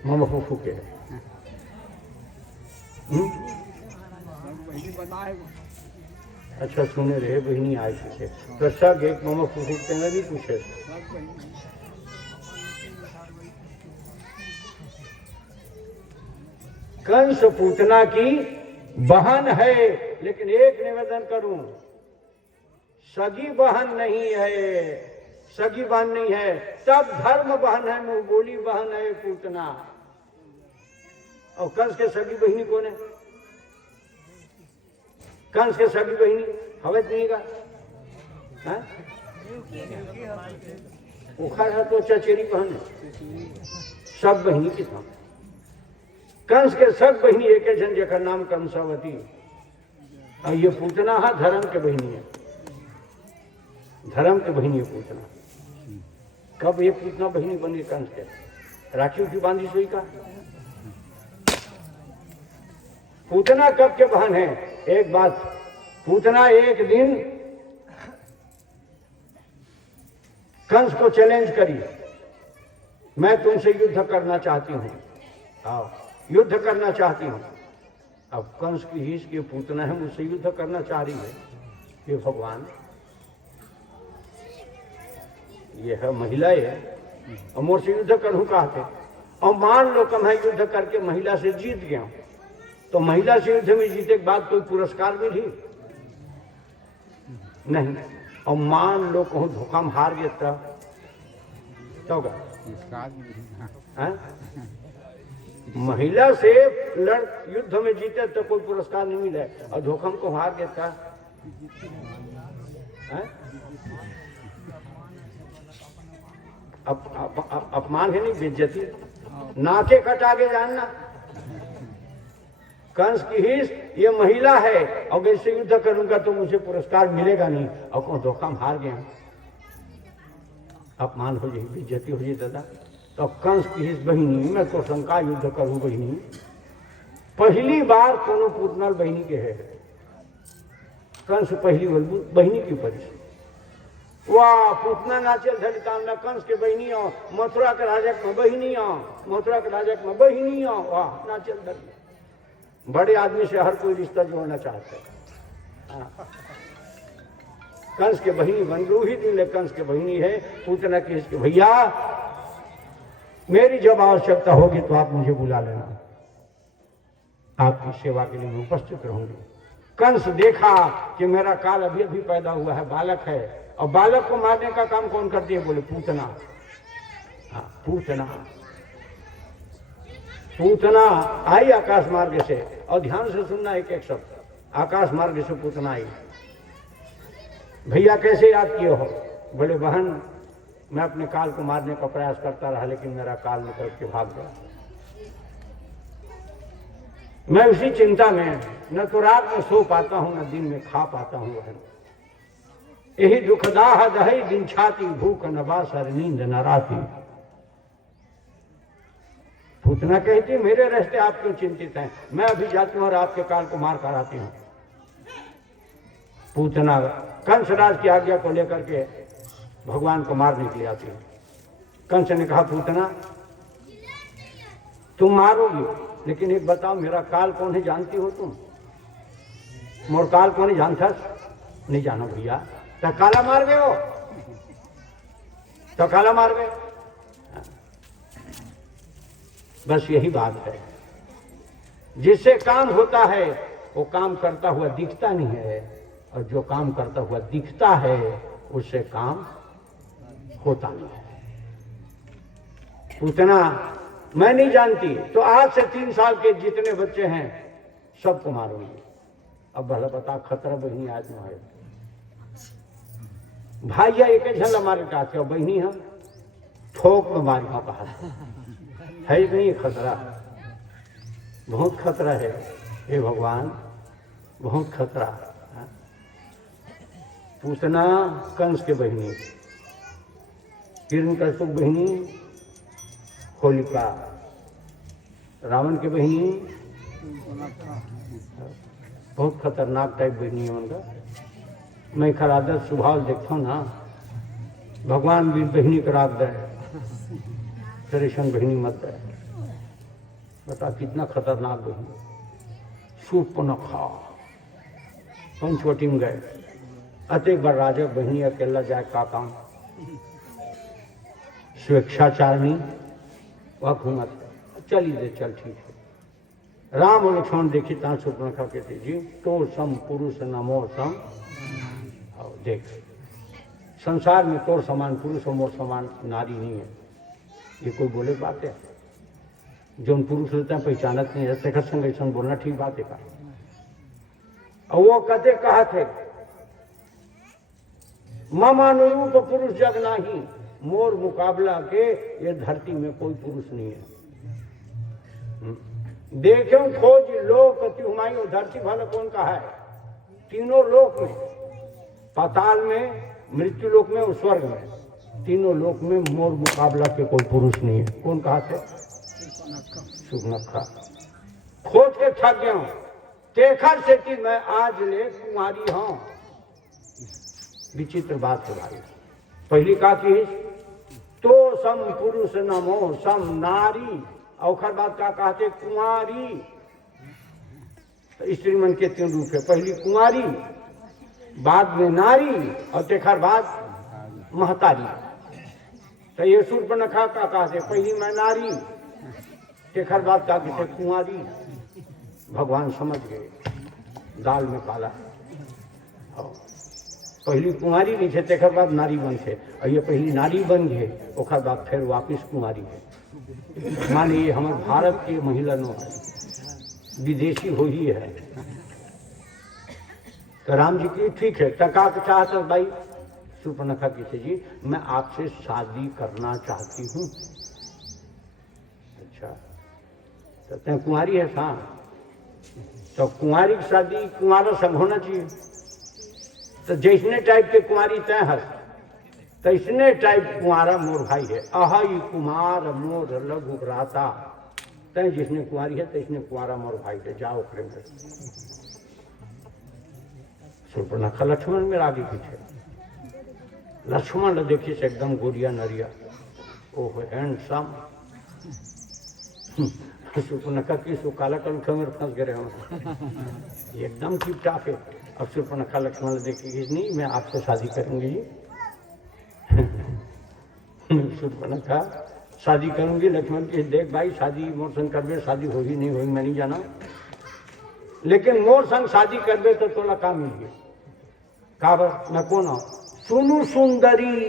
मामा फूफू के है। अच्छा सुने रहे बहनी आए पूछे तो सब एक मामा फूफू के नहीं पूछे। कंस पूतना की बहन है, लेकिन एक निवेदन करूं, सगी बहन नहीं है, सगी बहन नहीं है, तब धर्म बहन है, मुंह बोली बहन है पूतना। और कंस के सगी बहनी कौन है? कंस के सगी बहनी हवत नहीं का उखाड़ है तो चचेरी बहन है, सब बहनी की था। कंस के सब बहनी एक जन जकर नाम कंसावती। और ये पूतना है धर्म के बहनी है, धर्म के बहनी है पूतना। कब ये पूतना बहनी बनी कंस के? राखी उठी बांधी सोई का। पूतना कब के बहन है? एक बात, पूतना एक दिन कंस को चैलेंज करी, मैं तुमसे युद्ध करना चाहती हूं, आओ युद्ध करना चाहती हूं। अब कंस की हिस की पूतना है, मुझसे युद्ध करना चाह रही है। ये भगवान, ये है महिला है और मुझसे युद्ध करूं कहते। और मान लो कि मैं युद्ध करके महिला से जीत गया, तो महिला से युद्ध में जीते के बाद कोई पुरस्कार मिली नहीं। और मान लो कहूं धोखा में हार गया तो महिला से युद्ध में जीते तो कोई पुरस्कार नहीं मिले, और धोखा को हार गया था। अपमान है नहीं, बेइज्जती। नाके कट आगे जानना, कंस की हिस ये महिला है और वैसे युद्ध करूंगा तो मुझे पुरस्कार मिलेगा नहीं, और कौन धोखा में हार गया, अपमान हो जाए, बेइज्जती हो जाए दादा। तो कंस की हिस बहिनी, मैं तो शंका युद्ध करूं बहिनी, पहली बार कोनो पूतनल बहिनी के है। कंस पहली बहिनी की परिचय, वाह पूतना नाचल धलिकान में कंस के बहिनी हो, मथुरा के राजक में बहिनी हो, मथुरा के राजक में बहिनी हो, वाह नाचल धली। बड़े आदमी से हर कोई रिश्ता जोड़ना चाहते हैं। कंस के बहिनी बन गई, दिन कंस के बहिनी है पूतना की। भैया मेरी जब आवश्यकता होगी तो आप मुझे बुला लेना, आपकी सेवा के लिए मैं उपस्थित रहूंगी। कंस देखा कि मेरा काल अभी अभी पैदा हुआ है, बालक है, और बालक को मारने का काम कौन करती है? बोले पूतना। पूतना पूतना आई आकाश मार्ग से, और ध्यान से सुनना एक एक शब्द, आकाश मार्ग से पूतना आई। भैया कैसे याद किए हो? बोले बहन मैं अपने काल को मारने का प्रयास करता रहा, लेकिन मेरा काल निकल के भाग गया। मैं उसी चिंता में न तो रात में सो पाता हूं, न दिन में खा पाता हूं। बहन यही दुखदाह दही दिन छाती, भूख न बासर नींद न राती। पूतना कहती मेरे रहते आप क्यों चिंतित हैं, मैं अभी जाती हूं और आपके काल को मार कर आती हूं। पूतना कंसराज की आज्ञा को लेकर के भगवान को मारने के लिए आती है। कंस ने कहा पूतना तुम मारोगी? लेकिन एक बताओ, मेरा काल कौन है जानती हो तुम? मोर काल कौन है जानता? नहीं जानो भैया। तो काला मार गए हो, तो काला मार गए। बस यही बात है, जिससे काम होता है वो काम करता हुआ दिखता नहीं है, और जो काम करता हुआ दिखता है उससे काम होता नहीं है। उतना मैं नहीं जानती, तो आज से 3 साल के जितने बच्चे हैं सबको मारूंगी। अब भला बता, खतरा बहनी आज न है भाई, या एक झल हमारे चाहते हो बहनी, हम ठोक में मारियों कहा है कि नहीं? खतरा, बहुत खतरा है। हे भगवान, बहुत खतरा। पूतना कंस के बहनी, हिरण्यकशिपु बहनी होलिका, रावण के बहनी, बहुत खतरनाक टाइप बहनी है उनका। मैं खरादत स्वभाव देखता हूँ ना, भगवान भी बहनी करार दे, परेशान बहनी मत दे। बता कितना खतरनाक बहनी। सूर्पनखा पंचवटी में गए, अतेक बार राजा बहनी अकेला जाए का काम, स्वेच्छाचारणी वह घूमत, चली दे, चल ठीक है। राम और लक्ष्मण देखी ता सूर्पनखा कहते जी तो सम पुरुष नमो सम। देख, संसार में तोर समान पुरुष और मोर समान नारी नहीं है। ये कोई बोले बात है? जो उन पुरुष होते हैं पहचानत नहीं है, शेखर संग ऐसा बोलना ठीक बात है का? और वो कहते कहा थे, ममानुरूप पुरुष जग नाही, मोर मुकाबला के ये धरती में कोई पुरुष नहीं है। देखो खोज लोक कति हुमायूं, धरती भला कौन कहा है? तीनों लोक में, पाताल में, मृत्यु लोक में और स्वर्ग में, तीनों लोक में मोर मुकाबला के कोई पुरुष नहीं है। कौन कहा थे? सुर्पनखा। खोज के थक गया हूं, तेखर से कि मैं आज ले कुंवारी हूं। विचित्र बात है भाई। पहली का चीज तो सम पुरुष नमो सम नारी, औखर बात का कहते कुंवारी। तो स्त्री मन के 3 रूप है, पहली कुंवारी, बाद में नारी, और तेखर बाद महतारी। तो ये सूर्पनखा का कहते पहली मैं नारी, तेखर बाद का कहते कुंवारी। भगवान समझ गए दाल में काला है। पहली कुंवारी नहीं थे, तेखर बाद नारी बन थे, और ये पहली नारी बन गए, ओखर बाद फिर वापिस कुंवारी है। माने ये हमारे भारत की महिला नो है, विदेशी हो ही है। तो राम जी की ठीक है, तका चाहता भाई सूर्पनखा कहते जी मैं आपसे शादी करना चाहती हूँ। अच्छा, तो तय कुंवारी है सा, तो कुंवारी की शादी कुंवारा संग होना चाहिए। तो जैसने टाइप के कुंवारी तय है, तैसने टाइप कुंवारा मोर भाई है। अहई कुमार मोर लघु भ्राता, तय जिसने कुंवारी है तैसने कुंवारा मोर भाई है, जाओ प्रेम कर। सूर्पनखा लक्ष्मण में आगे पीछे, लक्ष्मण देखिए से एकदम गोरिया नरिया, ओह हैंडसम। सूर्पनखा की सो काला कंख में फंस गए हम, एकदम ठीक ठाक है। अब सूर्पनखा लक्ष्मण देखिए नहीं मैं आपसे शादी करूंगी जी। सूर्पनखा शादी करूंगी, लक्ष्मण की देख भाई शादी मोर संग करबे, शादी होगी नहीं होगी मैं नहीं जाना, लेकिन मोर संग शादी करबे तो तोला का मिलिए। का बस मैं कौन हूँ? सुनु सुंदरी।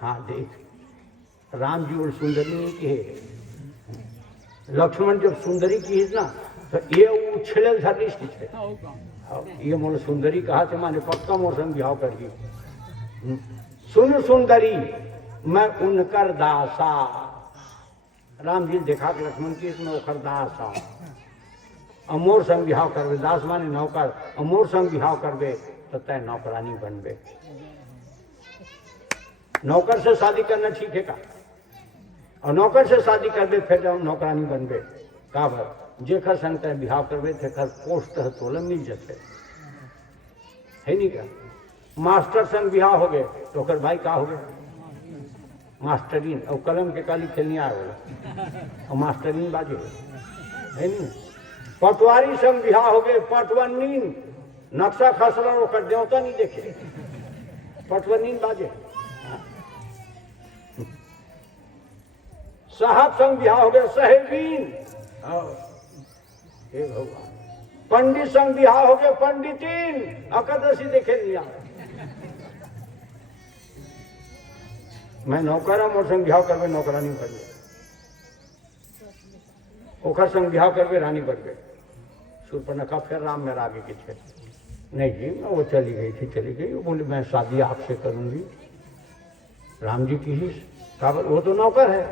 हाँ देख, राम जी और सुंदरी नहीं की, लक्ष्मण जब सुंदरी की है ना तो ये उछले धरती है। ये मोर सुंदरी कहा थे, माने पक्का मोर संग बिहाव करिए। सुन सुंदरी मैं उनकर दासा। राम जी देखा कि लक्ष्मण की इसमें ओखर दासा, अमोर संग बिहाव करबे, दास माने नौकर, अमोर संग बिहाव करबे तो तय नौकरानी बनबे। नौकर से शादी करना ठीक है का? और नौकर से शादी करबे फिर जब नौकरानी बनबे का भर, जेखर संग तय बिहाव करबे तेखर पोस्ट है तोले मिल जाते है नहीं का? मास्टर संग बिहाव हो गए तो ओकर भाई का हो गए? मास्टरीन। और कलम के काली खेलनी आ गए और मास्टरीन बाजे। है नहीं। पटवारी संग बिहार हो गए, पटवनीन नक्शा खसरा ओकर देवता नहीं देखे, पटवनीन बाजे। साहब संग बिहार हो गए, साहेबीन। हे भगवान, पंडित संग बिहार हो गए, पंडितीन, अकादशी देखे नहीं आए। मैं नौकरा मोर संग बिहाव करबे, नौकरानी करबे, ओखर संग बिहाव करबे, रानी बनबे। शूर्पणखा फिर राम में आगे की थे, नहीं जी मैं वो चली गई, वो बोली मैं शादी आपसे करूंगी। राम जी की ही काबर, वो तो नौकर है,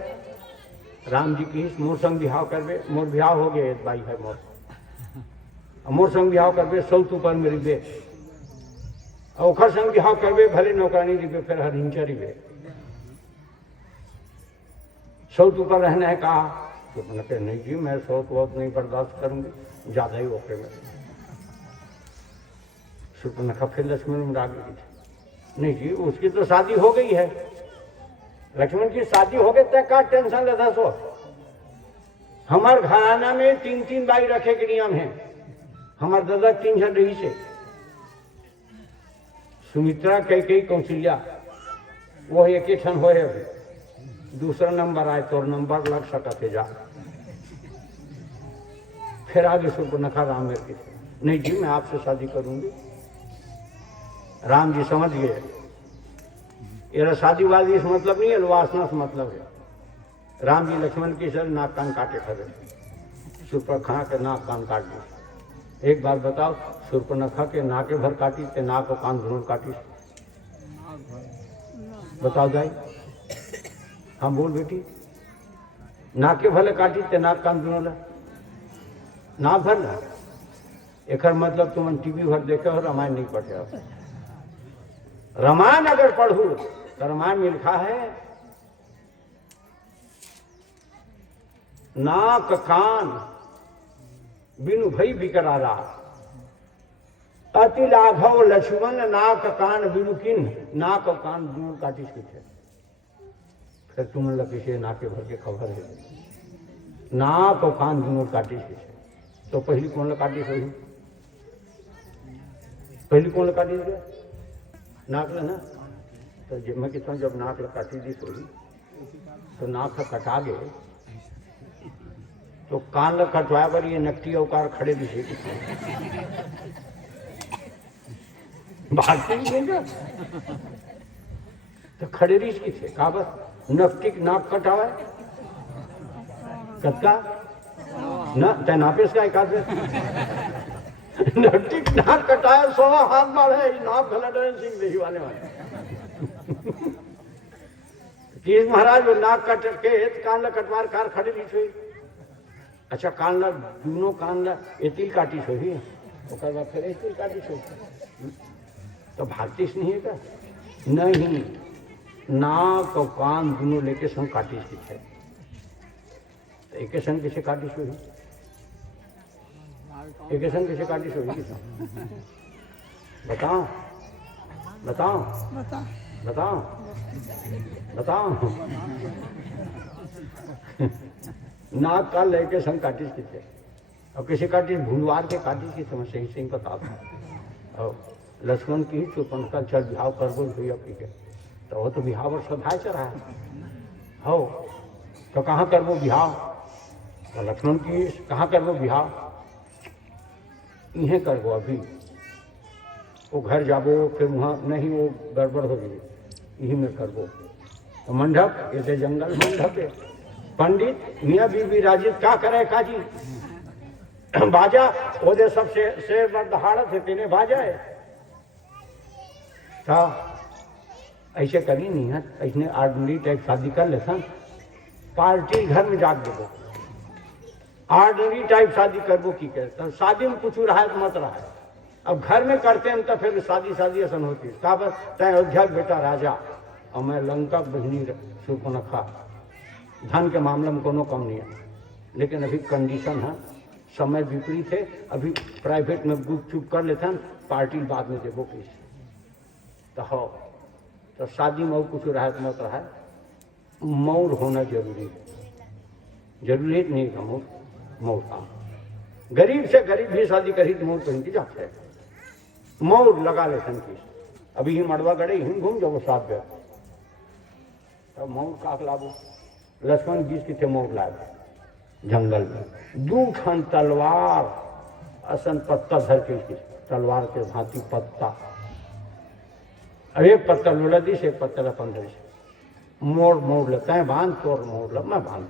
राम जी की ही मोर संग बिहाव करबे, मोर बिहाव हो गए, बाई है मोर संग बिहाव करबे, सौत ऊपर में रिबे, ओखर संग बिहाव करबे, भले नौकरानी रिबे, फिर हरिंचर रिबे, सौत ऊपर रहना है कहा। तो मैंने कहा नहीं जी मैं सौत वौत नहीं बर्दाश्त करूंगी, ज्यादा ही ओके में। शूर्पणखा फिर लक्ष्मण में राग गई थी, नहीं जी उसकी तो शादी हो गई है, लक्ष्मण की शादी हो गई तय का टेंशन लेता सो। हमार घराना में 3-3 बाई रखे के नियम है, हमार दादा 3 जन रही से, सुमित्रा कई कौशल्या वो एक ही ठन हो है, दूसरा नंबर आए तो नंबर लग सकते जा। फिर आगे शूर्पणखा राम में की, नहीं जी मैं आपसे शादी करूंगी। राम जी समझ गए ये शादी वादी इस मतलब नहीं है, वासना से मतलब है। राम जी लक्ष्मण की सर नाक कान काटे खड़े, शूर्पणखा के नाक कान काट दी। एक बात बताओ, शूर्पणखा के नाके भर काटी ते नाक और कान दोनों काटी, बताओ जाए। हम बोल बेटी, नाके भले काटी ते नाक कान दोनों ना भर ना, एक मतलब तुम टीवी भर देखे हो, रामायण नहीं पढ़े हो। रामायण अगर पढ़ू तो रामायण में लिखा है नाक कान बिनु भई बिकरारा, अति लाघव लक्ष्मण नाक कान बिनु किन, नाक और कान दोनों काटी सीखे। फिर तुम लगे से नाके भर के खबर है, नाक और कान दोनों काटी सीखे। तो पहली कौन काटी सोई, पहली कौन काटी दी नाक ना। तो जब मैं कहता हूँ जब नाक काटी दी सोई तो नाक कटा गए, तो कान ल कटवाया पर ये नकटी अवकार खड़े भी थे भागते भी नहीं, तो खड़े रही की थे कहा बस नकटी नाक कटावा कटका ना तय नापेस का एक आदमी नकटी नाक कटाया 100 हाथ मारे, नाक गलत सिंह देखी वाले कि महाराज वो नाक कट के कान ला कटवार कार खड़ी रही सोई। अच्छा कान ला दोनों कान ला एतिल काटी सोई, ओकर बाद फिर एतिल काटी सोई, तो भारतीय नहीं है क्या? नहीं, नाक और कान दोनों लेके संग काटी है, तो एक संग किसे काटी सोई, एक संग किसे काटी सोई, बताओ बताओ बताओ बताओ। नाक कान लेके संग काटी किथे, और किसी काटी भूलवार के काटी की समझ सही सही बता दो। और लक्ष्मण की शूर्पणखा चल बिहाव कर बोल भैया पी के, तो वो तो बिहाव और सधाए चढ़ा है हो, तो कहाँ कर वो बिहाव, तो लक्ष्मण की कहाँ कर वो बिहाव, इन्हें कर वो अभी वो घर जाबो, फिर वहाँ नहीं वो गड़बड़ हो गई, यही में कर वो। तो मंडप ये जंगल मंडप है, पंडित मियाँ बीबी राजीव क्या करे काजी, बाजा वो दे सब शेर दहाड़त है तेने बाजा है, था ऐसे करी नहीं है, ऐसे आर्डनरी टाइप शादी कर ले सन, पार्टी घर में जाग देवो, आर्डनरी टाइप शादी करबो की कर, तो शादी में कुछ रहा है मत रहा है, अब घर में करते हैं तो फिर शादी ऐसा होती है। कहा बस तय अयोध्या बेटा राजा और मैं लंका बहनी शूर्पणखा, धन के मामले में कोनो कम नहीं है, लेकिन अभी कंडीशन है, समय विपरीत है, अभी प्राइवेट में गुप चुप कर लेते हैं, पार्टी बाद में देवो किस, तो हो तो शादी में कुछ रहा है मत रहा है, मौर होना जरूरी है, जरूरी नहीं का मौर काम। गरीब से गरीब भी शादी करी तो मोर पहन के जाते हैं, मोर लगा ले की। अभी ही मड़वा गड़े हिम घूम जाओ साथ गए तब मोर काक लाबो। लक्ष्मण जी की थे मोर लाए जंगल में, 2 खन तलवार असन पत्ता धर के तलवार के भांति पत्ता, अब एक पत्ता लोला दी से एक पत्ता अपन धर से मोड़ लेते हैं बांध तो, और मोड़ ल मैं बांध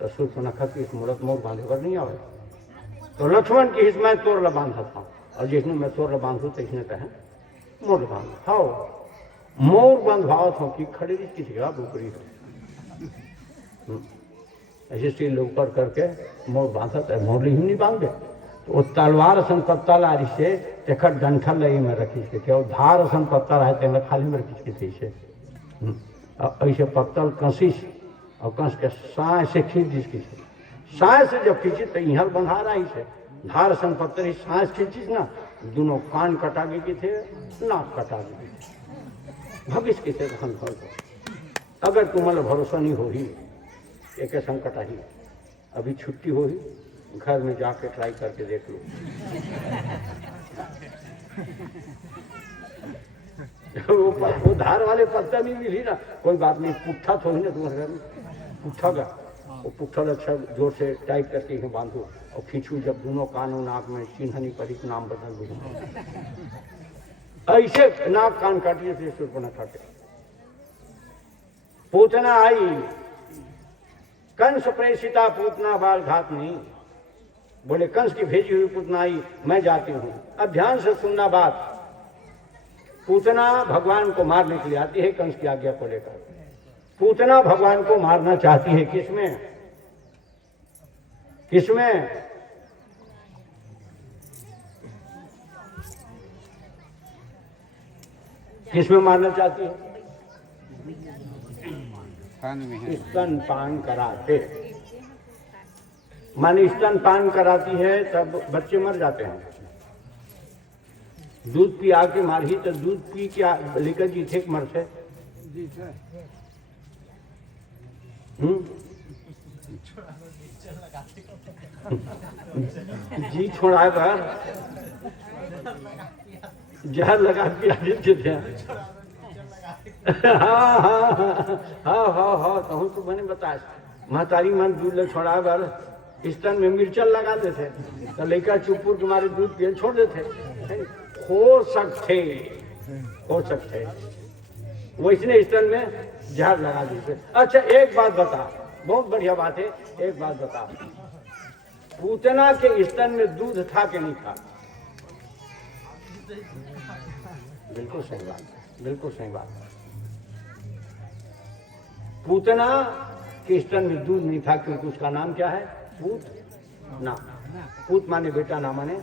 तो सूर्पनखा की इस मुड़त मोड़ बांधे कर नहीं आवे तो लक्ष्मण की हिस्स में तोड़ ल बांधा था, और जिसने मैं तोड़ ल बांधू तो इसने कहे मोड़ बांध हाओ मोर बंधवाओ थो कि खड़ी किसी का बुकरी हो ऐसे स्टील ऊपर करके मोर बांधा था, मोर ही नहीं बांधे तो वो तलवार असन पत्ता लारी से तेखर डंठा लई में रखी के और धार असन पत्ता रहे तेना खाली में रखी के से ऐसे पत्तल कंसिस और कंस के साय से खींच जिसकी साय से जब खींची तो यहाँ बंधा रही से धार असन पत्थर सांस खींचीस ना, दोनों कान कटा गए के थे, नाक कटा गए थे, भविष्य के थे धन भर को। अगर तुम्हारा भरोसा नहीं हो ही एक संकट ही, अभी छुट्टी हो ही घर में जाके ट्राई करके देख लो। वो धार वाले पत्ता नहीं मिली ना, कोई बात नहीं, पुट्ठा थोड़ी ना तुम्हारे घर में, पुट्ठा का वो पुट्ठा अच्छा जोर से टाइट करके ही बांधो और खींचू, जब दोनों कानों नाक में चिन्हनी पड़ी तो नाम बदल दो, ऐसे नाक कान काटिए थे सूर्पनखा के। पूतना आई कंस प्रेषिता पूतना बाल घात नहीं, बोले कंस की भेजी हुई पूतना आई, मैं जाती हूं। अब ध्यान से सुनना बात, पूतना भगवान को मारने के लिए आती है कंस की आज्ञा को लेकर। पूतना भगवान को मारना चाहती है, किसमें किसमें किसमें मारना चाहती है? स्तन पान कराते, माने स्तन पान कराती है तब बच्चे मर जाते हैं। दूध पी आके मारी तो दूध पी क्या लेकर जी थे मर से जी छोड़ा कर जहर लगा के आदित्य थे। हाँ हाँ हाँ हाँ हाँ तो मैंने बताया महतारी मन दूध ले छोड़ा कर स्तन में मिर्चल लगा देते तो लेकर चुपुर के मारे दूध पिए छोड़ देते। हो सकते वैसने स्तन में जहर लगा देते। अच्छा एक बात बता, बहुत बढ़िया बात है, एक बात बता, पूतना के स्तन में दूध था कि नहीं था? बिल्कुल सही बात, बिल्कुल सही बात। पूतना के स्तन में दूध नहीं था क्योंकि उसका नाम क्या है? पूत ना। पूत माने बेटा, ना माने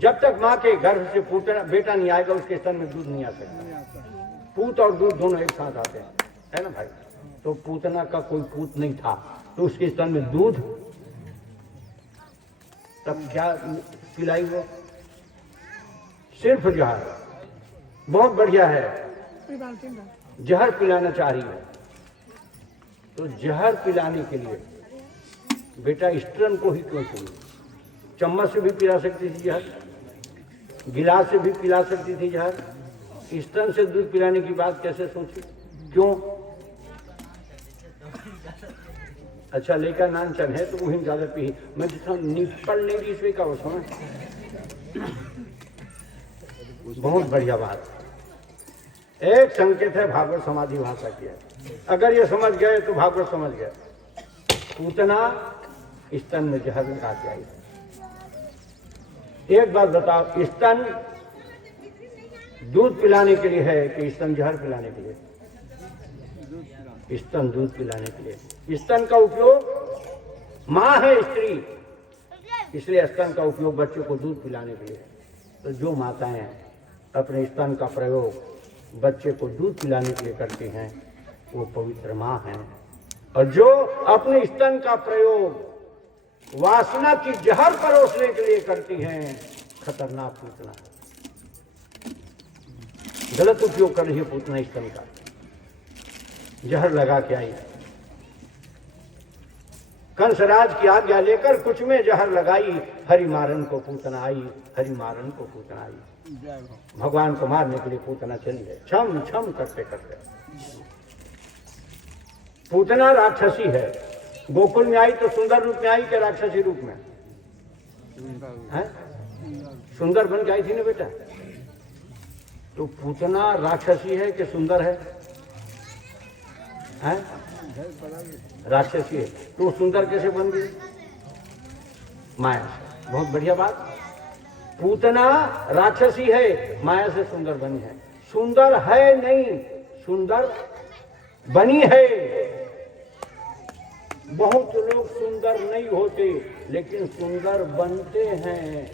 जब तक माँ के गर्भ से पूतना बेटा नहीं आएगा उसके स्तन में दूध नहीं आ सकता। पूत और दूध दोनों एक साथ आते हैं, है ना भाई? तो पूतना का कोई पूत नहीं था तो उसके स्तन में दूध, तब क्या पिलाई वो? सिर्फ जहर। बहुत बढ़िया है, जहर पिलाना चाह रही है तो जहर पिलाने के लिए बेटा स्तन को ही क्यों चुनी? चम्मच से भी पिला सकती थी जहर, गिलास से भी पिला सकती थी जहर, स्तन से दूध पिलाने की बात कैसे सोची? क्यों? अच्छा लेकर नानचन है तो वही ज्यादा पी, मैं जितना निपल नहीं रही इसमें का उसमें। बहुत बढ़िया बात, एक संकेत है भागवत समाधि भाषा की है। अगर ये समझ गए तो भागवत समझ गए। पूतना स्तन में जहर लगा के आई। एक बात बताओ, स्तन दूध पिलाने के लिए है कि स्तन जहर पिलाने के लिए? स्तन दूध पिलाने के लिए। स्तन का उपयोग, माँ है स्त्री इसलिए स्तन का उपयोग बच्चों को दूध पिलाने के लिए। तो जो माताएं अपने स्तन का प्रयोग बच्चे को दूध पिलाने के लिए करती हैं वो पवित्र माँ हैं, और जो अपने स्तन का प्रयोग वासना की जहर परोसने के लिए करती हैं खतरनाक पूतना, गलत उपयोग कर रही है पूतना स्तन का, जहर लगा के आई। कंसराज की आज्ञा लेकर कुछ में जहर लगाई, हरि मारन को पूतना आई, हरि मारन को पूतना आई। जय हो। भगवान को मारने के लिए पूतना चली है, छम छम करते करते। पूतना राक्षसी है, गोकुल में आई तो सुंदर रूप में आई कि राक्षसी रूप में? है सुंदर बन के आई थी ना बेटा। तो पूतना राक्षसी है कि सुंदर है? राक्षसी है, तो सुंदर कैसे बन गई? माया से। बहुत बढ़िया बात। पूतना राक्षसी है, माया से सुंदर बनी है। सुंदर है नहीं, सुंदर बनी है। बहुत लोग सुंदर नहीं होते लेकिन सुंदर बनते हैं।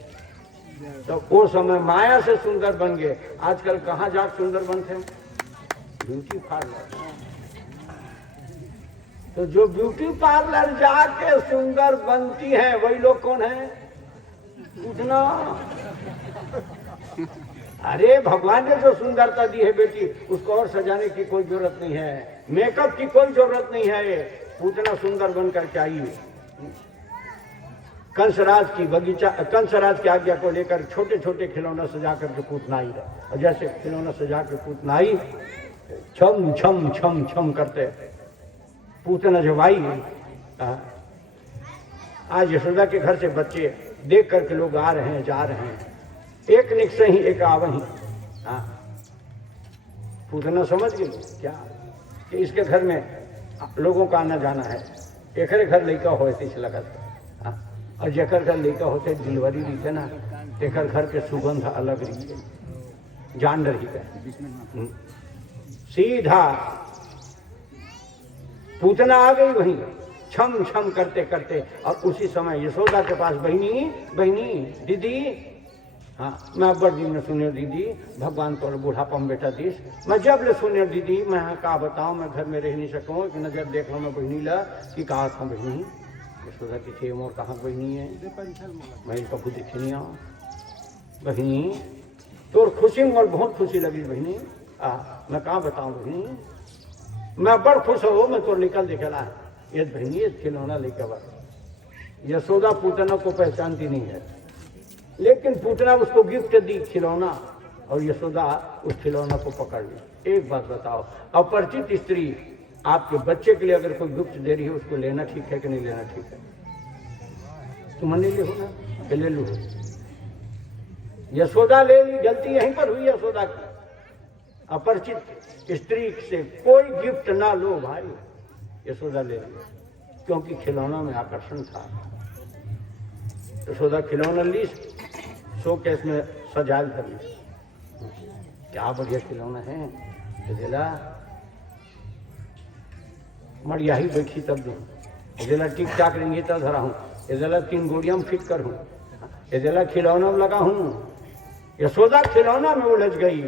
तो वो समय माया से सुंदर बन गए। आजकल कहाँ जाकर सुंदर बनते हैं? Beauty parlour. तो जो ब्यूटी पार्लर जाके सुंदर बनती हैं वही लोग कौन है? पूतना। अरे भगवान ने जो सुंदरता दी है बेटी, उसको और सजाने की कोई जरूरत नहीं है, मेकअप की कोई जरूरत नहीं है। पूतना सुंदर बनकर के आई। कंसराज की बगीचा, कंसराज की आज्ञा को लेकर छोटे छोटे खिलौना सजा करके पूतना आई। और जैसे खिलौना सजा के पूतना आई, छम छम छम छम करते पूतना जब आई। आज यशोदा के घर से बच्चे देख करके लोग आ रहे हैं, जा रहे हैं, एक निक से ही एक आवही। हाँ, पूतना समझ गई क्या कि इसके घर में लोगों का आना जाना है। एक घर लड़का होते लगत, और जेकर घर लड़का होते डिलीवरी रही थे ना, तेकर घर के सुगंध अलग रही है, जान रही है। सीधा पूतना आ गई वहीं, छम छम करते करते। और उसी समय यशोदा के पास, बहनी बहनी दीदी, हाँ मैं अब्बर जी ने सुनियो दीदी, भगवान तो बूढ़ापा में बेटा दीस, मैं जब ले सुनियो दीदी, मैं का बताऊं, मैं घर में रह नहीं सकूँ कि नजर देख लो मैं बहनी ला कि कहा था बहनी। यशोदा की थे मोर कहाँ बहनी है, मैं इनका खुद देखे नहीं आऊँ। बहनी तो खुशी मोर बहुत खुशी लगी बहनी, मैं कहाँ बताऊँ बहनी, मैं बड़ खुश हो, मैं तो निकल दिखेला ये बहनी ये खिलौना लेकर बस। यशोदा पूतना को पहचानती नहीं है, लेकिन पूतना उसको गिफ्ट दी खिलौना, और यशोदा उस खिलौना को पकड़ ली। एक बात बताओ, अपरिचित स्त्री आपके बच्चे के लिए अगर कोई गिफ्ट दे रही है, उसको लेना ठीक है कि नहीं लेना ठीक है? तुम नहीं ले हो ना, ले लो। यशोदा ले ली, गलती यहीं पर हुई यशोदा की। अपरिचित स्त्री से कोई गिफ्ट ना लो भाई, यशोदा ले ली, क्योंकि खिलौना में आकर्षण था। यशोदा खिलौना ली, शोकेस में सजाल कर ली। क्या बढ़िया खिलौना है, जिला मरिया ही बैठी तब दू, जिला टिक टाक रेंगे तब धरा हूँ, जिला 3 गोड़िया में फिट कर हूँ, जिला खिलौना में लगा हूँ। यशोदा खिलौना में उलझ गई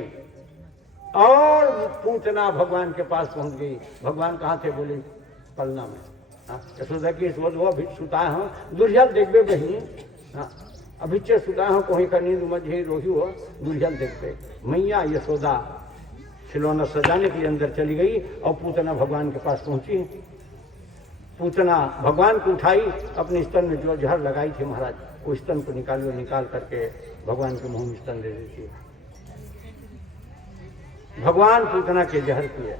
और पूतना भगवान के पास पहुंच गई। भगवान कहाँ थे? बोले पलना में। यशोदा की वो भी सुताए हो, दुर्जल देखबे बही, अभी चे सुताए हो, कोई का नींद मझे रोही हो, दुर्जल देखबे। मैया यशोदा खिलौना सजाने के लिए अंदर चली गई और पूतना भगवान के पास पहुंची। पूतना भगवान को उठाई, अपने स्तन में जो जहर लगाई थी महाराज, वो स्तन को निकाल करके भगवान के मुंह में स्तन दे देती है। भगवान पूतना के जहर पिए,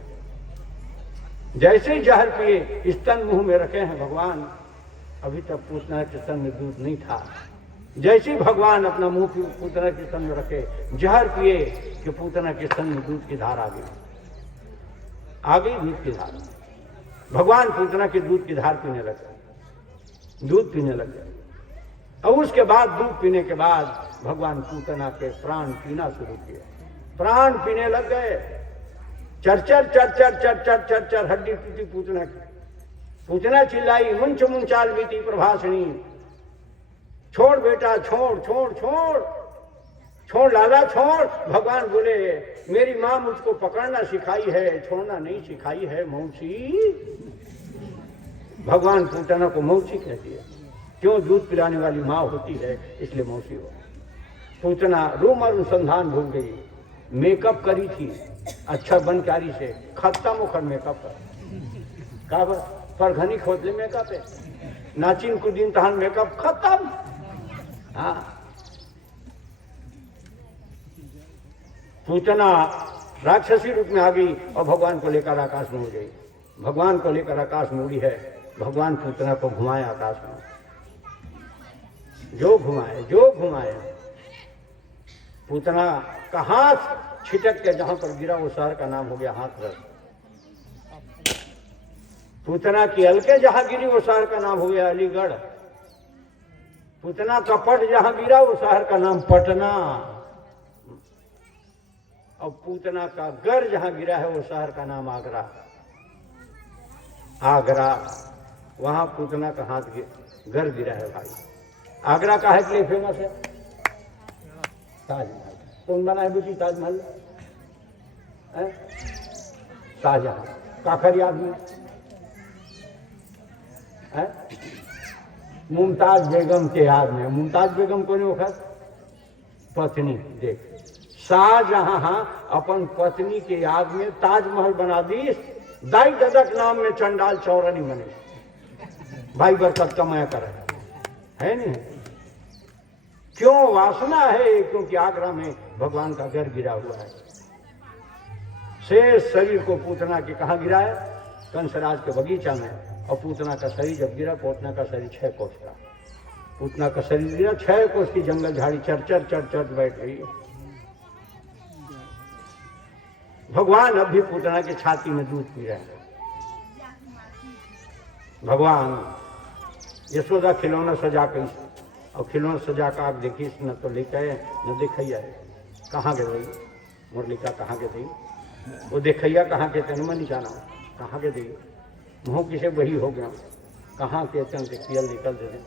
जैसे ही जहर पिए, स्तन मुंह में रखे हैं भगवान। अभी तक पूतना के स्तन में दूध नहीं था। जैसे ही भगवान अपना मुंह पूतना के स्तन में रखे, जहर पिए कि पूतना के स्तन में दूध की धार आ गई दूध की धार। भगवान पूतना के दूध की धार पीने लगे, दूध पीने लगे। और उसके बाद दूध पीने के बाद भगवान पूतना के प्राण पीना शुरू किए, प्राण पीने लग गए। चरचर चरचर चरचर चरचर हड्डी टूटी पूतना की। पूतना चिल्लाई, मुंच मुंचाल बीती प्रभाषणी, छोड़ बेटा छोड़ छोड़ छोड़ छोड़ लाला छोड़। भगवान बोले, मेरी माँ मुझको पकड़ना सिखाई है, छोड़ना नहीं सिखाई है मौसी। भगवान पूतना को मौसी कहती है, क्यों? दूध पिलाने वाली माँ होती है इसलिए मौसी हो। पूतना रूम और अनुसंधान भूल गई, मेकअप करी थी अच्छा बनकारी से, खत्म होकर मेकअप कर का पर घनी खोद ले मेकअप है। नाचिन कुदिन तहन मेकअप खत्म। हाँ, पूतना राक्षसी रूप में आ गई और भगवान को लेकर आकाश में उड़ गई। भगवान को लेकर आकाश में उड़ी है। भगवान पूतना को घुमाए आकाश में, जो घुमाए पूतना का हाथ छिटक के जहां पर गिरा वो शहर का नाम हो गया हाथरस। पूतना की अलके जहां गिरी वो शहर का नाम हो गया अलीगढ़। पूतना का पट जहां गिरा वो शहर का नाम पटना। और पूतना का घर जहां गिरा है वो शहर का नाम आगरा। आगरा, वहां पूतना का हाथ घर गिरा है भाई। आगरा काहे के लिए फेमस है? ताजमहल। कौन बनाए बेटी ताजमहल? शाहजहां। काकर याद में मुमताज बेगम के याद में। मुमताज बेगम कौन वक्त पत्नी। देख, शाहजहां अपन पत्नी के याद में ताजमहल बना दी। दाई ददक नाम में चंडाल चौरनी बने। भाई बरकत कमाया कर है नहीं? क्यों? वासना है, क्योंकि आगरा में भगवान का घर गिरा हुआ है। शेष शरीर को पूतना के कहा गिरा है? कंसराज के बगीचा में। और पूतना का शरीर जब गिरा, पूतना का शरीर 6 कोस का। पूतना का शरीर गिरा, 6 कोस की जंगल झाड़ी चर चर बैठ गई। भगवान अब भी पूतना की छाती में दूध पी रहे हैं। भगवान यशोदा खिलौना सजा कर, और खिलौना सजा कर आप देखिए, न तो लेके न देखैया है। कहाँ गए मुरलिका? कहाँ गए? वो देखैया कहाँ के? तेन नहीं जाना कहाँ के? दी मुँह किसे वही हो गया। कहाँ के? चंद कियल निकल दे।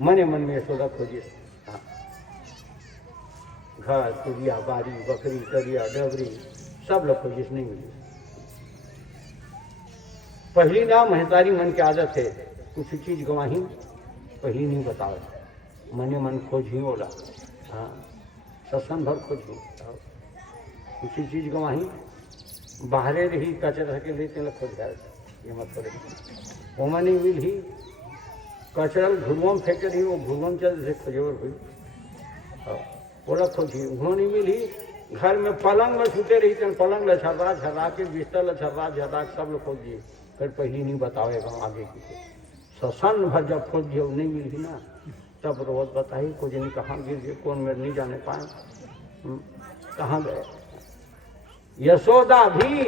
मने मन में यशोदा खोजिए। हाँ, घर तुरिया बारी बकरी तरिया डबरी सब लोग खोजिए, नहीं मिली। पहली ना महतारी मन की आदत है, कुछ चीज गवाही पहली नहीं बताओ। मने मन खोज ही बोला। हाँ, सत्संग भर खोज ही कुछ चीज गवाही बाहरे रही कचरा के लिए तेल खोज गए। ये मत करो। ओमा नहीं मिल ही कचरल घुरवम फेंक रही, वो घुरवम चल से खोजेवर हुई। बोला खोजी, वो नहीं मिली। घर में पलंग में छूटे रही थे, पलंग लछर्रा झर्रा के, बिस्तर लछर्रा झर्रा सब लोग खोज दिए। फिर पहली नहीं बताएगा आगे की। ससन भर जब खोज दिए नहीं मिली ना, तब रोज बताई खोज नहीं कहाँ गिर गए, कौन मेरे नहीं जाने पाए, कहाँ गए। यशोदा भी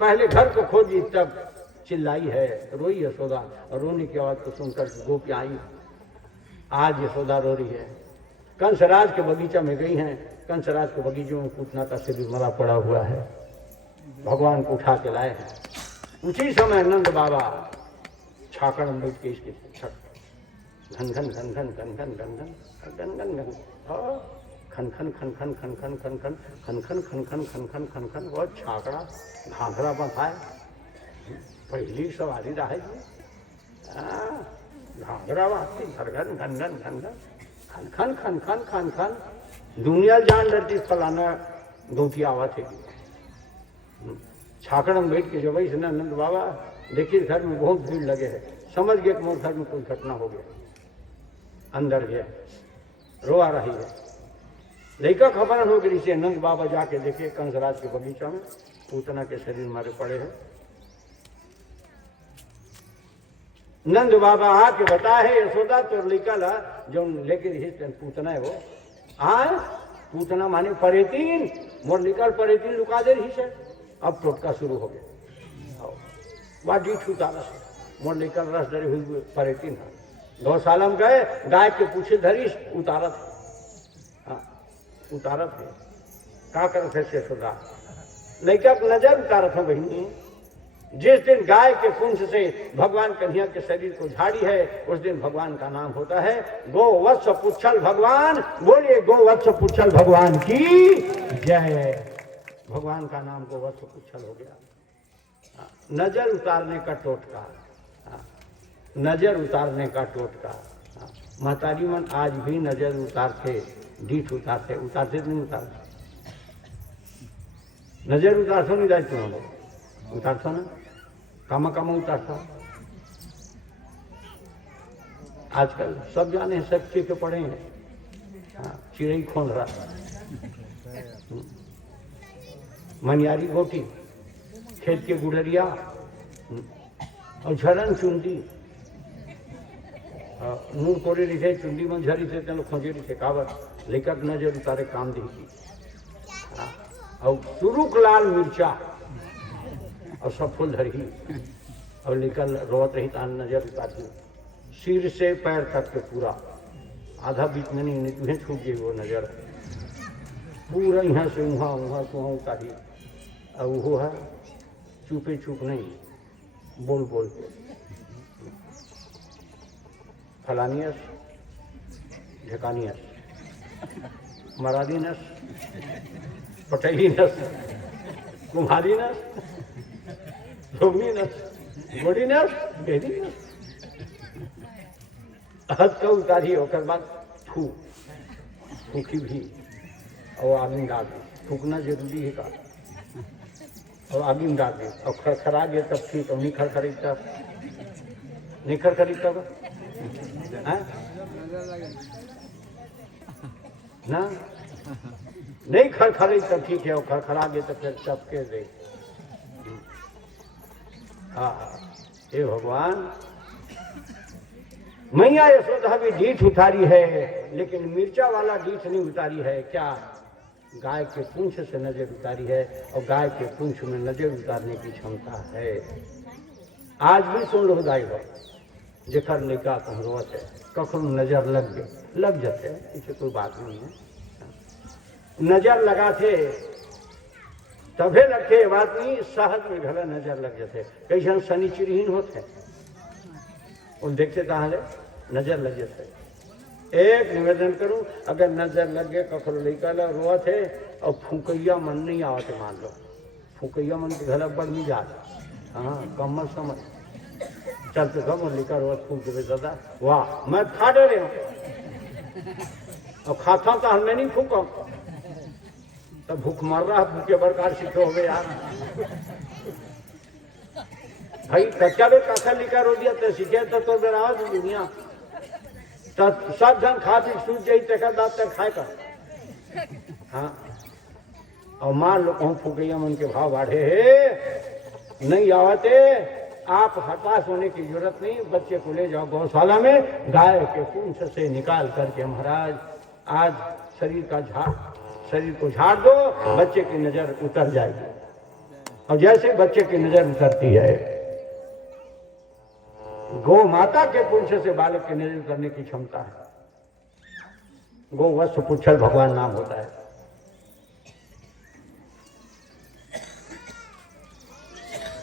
पहले घर को खोजी, तब चिल्लाई है, रोई यशोदा। और रोने की आवाज को सुनकर गोपी आई। आज यशोदा रो रही है। कंसराज के बगीचा में गई हैं। कंसराज के बगीचों में पूतना का शरीर मरा पड़ा हुआ है। भगवान को उठा के लाए हैं। उसी समय नंद बाबा छाकड़ में बैठ के इसके घन घन घन घन घन घन घन घन घन घन खन खन खन खन खन खन खन खन खन खन खन खन खन खन खन खन वो छाकड़ा घाघरा बंधाए। पहली सवारी रहा है घाघरा बाती घन घन घन घन घन खन खन खन खन खन खन दुनिया जान डरती फलाना गोपी आवाज है। छाकड़ में बैठ के जब वही सुना नंद बाबा देखिए घर में बहुत भीड़ लगे है, समझ गए कि मोर घर में कोई घटना हो गया। अंदर गया, रोआ रही है। लड़का खबर हो गई से नंद बाबा जाके देखे कंसराज के बगीचा में पूतना के शरीर मारे पड़े हैं। नंद बाबा आके बताए यशोदा तो लड़का ला जो लेके पूतना है वो आए। पूतना माने परेतीन, मोर निकल परेतीन लुका दे रही से। अब टोटका शुरू हो गया। बाटी छूटा रस मोर निकल रस डरी हुई परेतीन है। गौशाला में गए, गाय के पूछे धरीश उतारत। हाँ, उतारत है। का करत है यशोदा? लड़का को नजर उतारत है बहनी। जिस दिन गाय के पुंछ से भगवान कन्हैया के शरीर को झाड़ी है, उस दिन भगवान का नाम होता है गोवत्स पुच्छल भगवान। बोलिए गोवत्स पुच्छल भगवान की जय। भगवान का नाम गोवत्स पुच्छल हो गया। नजर उतारने का टोटका, नजर उतारने का टोटका। महतारी मन आज भी नजर उतारते, डीठ उतारते, उतारते नहीं उतारते। नजर उतारते नहीं जाए तुम उतारता ना, कामा कामा उतारता। आजकल सब जाने हैं, सब के पड़े हैं। हाँ, चिड़ई खोल रहा, मनियारी गोटी, खेत के गुड़रिया और झरन चुंदी नूर कोरे रिथे चुंडी में झरी थे तेन खोजे रिथे कावत लेकर नजर उतारे काम दी की और सुरुक लाल मिर्चा और सब फूल धरी और लेकर रोत रही तान नजर उतारती सिर से पैर तक के पूरा आधा बीच में नहीं तुम्हें छूट गई वो नजर पूरा यहाँ से वहाँ वहाँ से वहाँ उतारी और वो है चुपे चुप नहीं बोल बोल के फलानियस ढकानियस मरादीनस पटेलीनस कुम्हारीनस धोबनीनस गोड़ीनस गेदीनस हद का उतारी होकर बाद फूकी भी और आग में डाल दी फूकना जरूरी है का और आग में डाल दी और खरखरा गया तब ठीक और निखर खरीदता निखर खरीदता ना नहीं खरखरी तब ठीक है और खरखरा गया तो फिर चपके दे। हाँ हे भगवान मैया यशोदा भी डीठ उतारी है लेकिन मिर्चा वाला डीठ नहीं उतारी है। क्या गाय के पूंछ से नजर उतारी है और गाय के पूंछ में नजर उतारने की क्षमता है। आज भी सुन लो गाय हो जेकर लेका रोत है कखनो नजर लग जाते इसे कोई बात नहीं है। नजर लगा थे तभे लगे बात नहीं सहज में घला नजर लग जाते कैसे शनि चिरहीन होते और देखते कहाँ नजर लग जाते। एक निवेदन करूं अगर नजर लग गए कखरो लेकर रोआ थे और फूकैया मन नहीं आवते मान लो फूकैया मन के घर बड़ नहीं जा हाँ कम समझ चलते कम और लेकर रोज फूक देवे दादा वाह मैं खा डे रहे हूँ और खाता तो हमें नहीं फूका तो भूख मर रहा भूखे बरकार सीखे हो गए यार भाई कच्चा भी काखा लिखा रो दिया तो सीखे तो बेरा दुनिया तो सब जन खा पी सूझ जाई तेकर दांत तक खाए का हाँ और मान लो कहूँ फूकैया मन के भाव बाढ़े है नहीं आवते आप हताश होने की जरूरत नहीं बच्चे को ले जाओ गौशाला में गाय के पूंछ से निकाल करके महाराज आज शरीर को झाड़ दो बच्चे की नजर उतर जाएगी और जैसे बच्चे की नजर उतरती है गौ माता के पुंछ से बालक की नजर करने की क्षमता है। गो वत्स पुच्छल भगवान नाम होता है।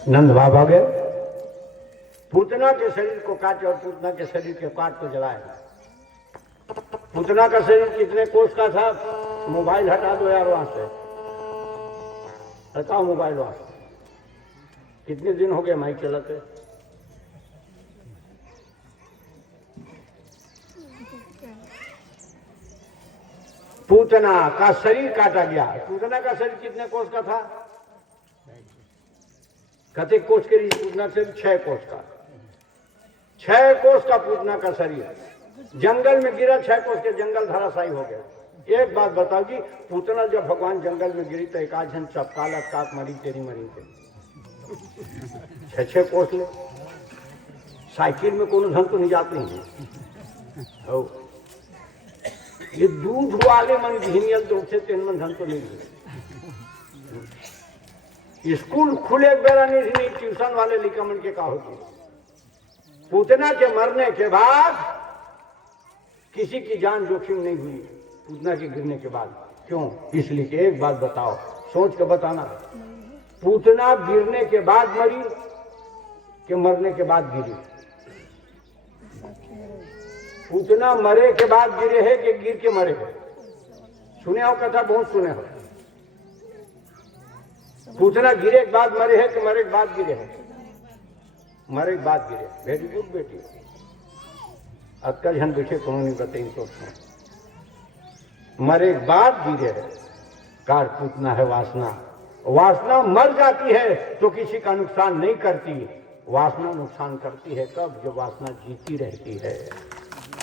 नंद बाबा गए पूतना के शरीर को काटे और पूतना के शरीर के काट को जलाए। पूतना का शरीर कितने कोष का था मोबाइल हटा दो यार वहां से हटाओ मोबाइल वहां से कितने दिन हो गए माइक चलाते पूतना का शरीर काटा गया। पूतना का शरीर कितने कोष का था कहते कोष के पूतना शरीर 6 कोष का 6 कोष का पूतना का शरीर जंगल में गिरा 6 कोष के जंगल धराशायी हो गया। एक बात बताओ जी पूतना जब भगवान जंगल में गिरी तो एक जन चपकाला काक मरी तेरी मरी थे 6 कोष ले साइकिल में कोनो धन तो नहीं जाते हैं ये दूध वाले मन घिनियल तो उठे तेन मन धन तो नहीं स्कूल खुले बेरा नहीं ट्यूशन वाले लिखा मन के का होती। पूतना के मरने के बाद किसी की जान जोखिम नहीं हुई पूतना के गिरने के बाद क्यों इसलिए कि एक बात बताओ सोच के बताना पूतना गिरने के बाद मरी कि मरने के बाद गिरी। पूतना मरे के बाद गिरे है कि गिर के मरे है सुने हो कथा बहुत सुने हो। पूतना गिरे के बाद मरे है कि मरे के बाद गिरे है मरे के बाद गिरे। वेरी गुड बेटी अक्कल जन बैठे कौन नहीं बताई तो मरे के बाद गिरे है कार पूतना है वासना मर जाती है तो किसी का नुकसान नहीं करती वासना नुकसान करती है कब जब वासना जीती रहती है।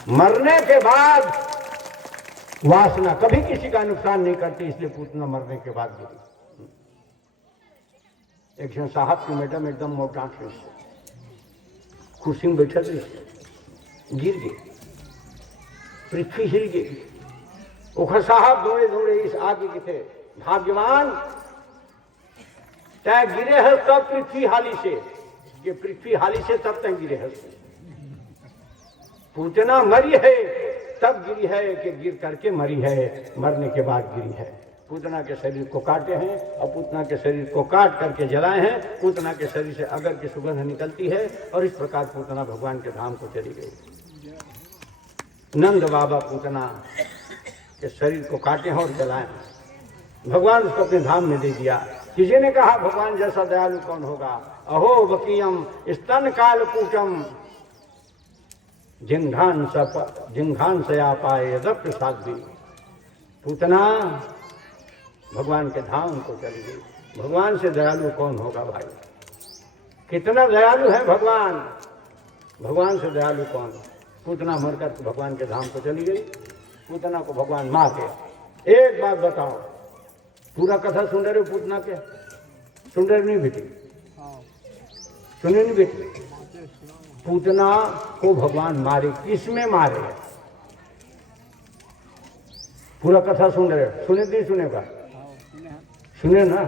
मरने के बाद वासना कभी किसी का नुकसान नहीं करती, इसलिए पूतना मरने के बाद गिरी। एक जन साहब की मैडम एकदम मोटा थे, कुर्सी में बैठा थे, गिर गए, पृथ्वी हिल गई। उखर साहब दौड़े दौड़े इस आगे के थे, भाग्यवान तय गिरे है तब पृथ्वी हाली से, ये पृथ्वी हाली से तब तक गिरे है। पूतना मरी है तब गिरी है कि गिर करके मरी है, मरने के बाद गिरी है। पूतना के शरीर को काटे हैं और पूतना के शरीर को काट करके जलाए हैं। पूतना के शरीर से अगर की सुगंध निकलती है और इस प्रकार पूतना भगवान के धाम को चली गई। नंद बाबा पूतना के शरीर को काटे हैं और जलाए हैं, भगवान उसको अपने धाम में दे दिया। किसी ने कहा भगवान जैसा दयालु कौन होगा, अहो वकीयम स्तन काल कूटम जिंघान से आ पाए प्रसाद भी। पूतना भगवान के धाम को चली गई। भगवान से दयालु कौन होगा भाई, कितना दयालु है भगवान, भगवान से दयालु कौन। पूतना मरकर भगवान के धाम को चली गई। पूतना को भगवान मार गया। एक बात बताओ, पूरा कथा सुन रहे हो पूतना के? सुन रहे नहीं बेटी? सुने नहीं बेटी? पूतना को भगवान मारे, किसमें मारे? पूरा कथा सुन रहे हो? सुने नहीं सुने का? सुने ना?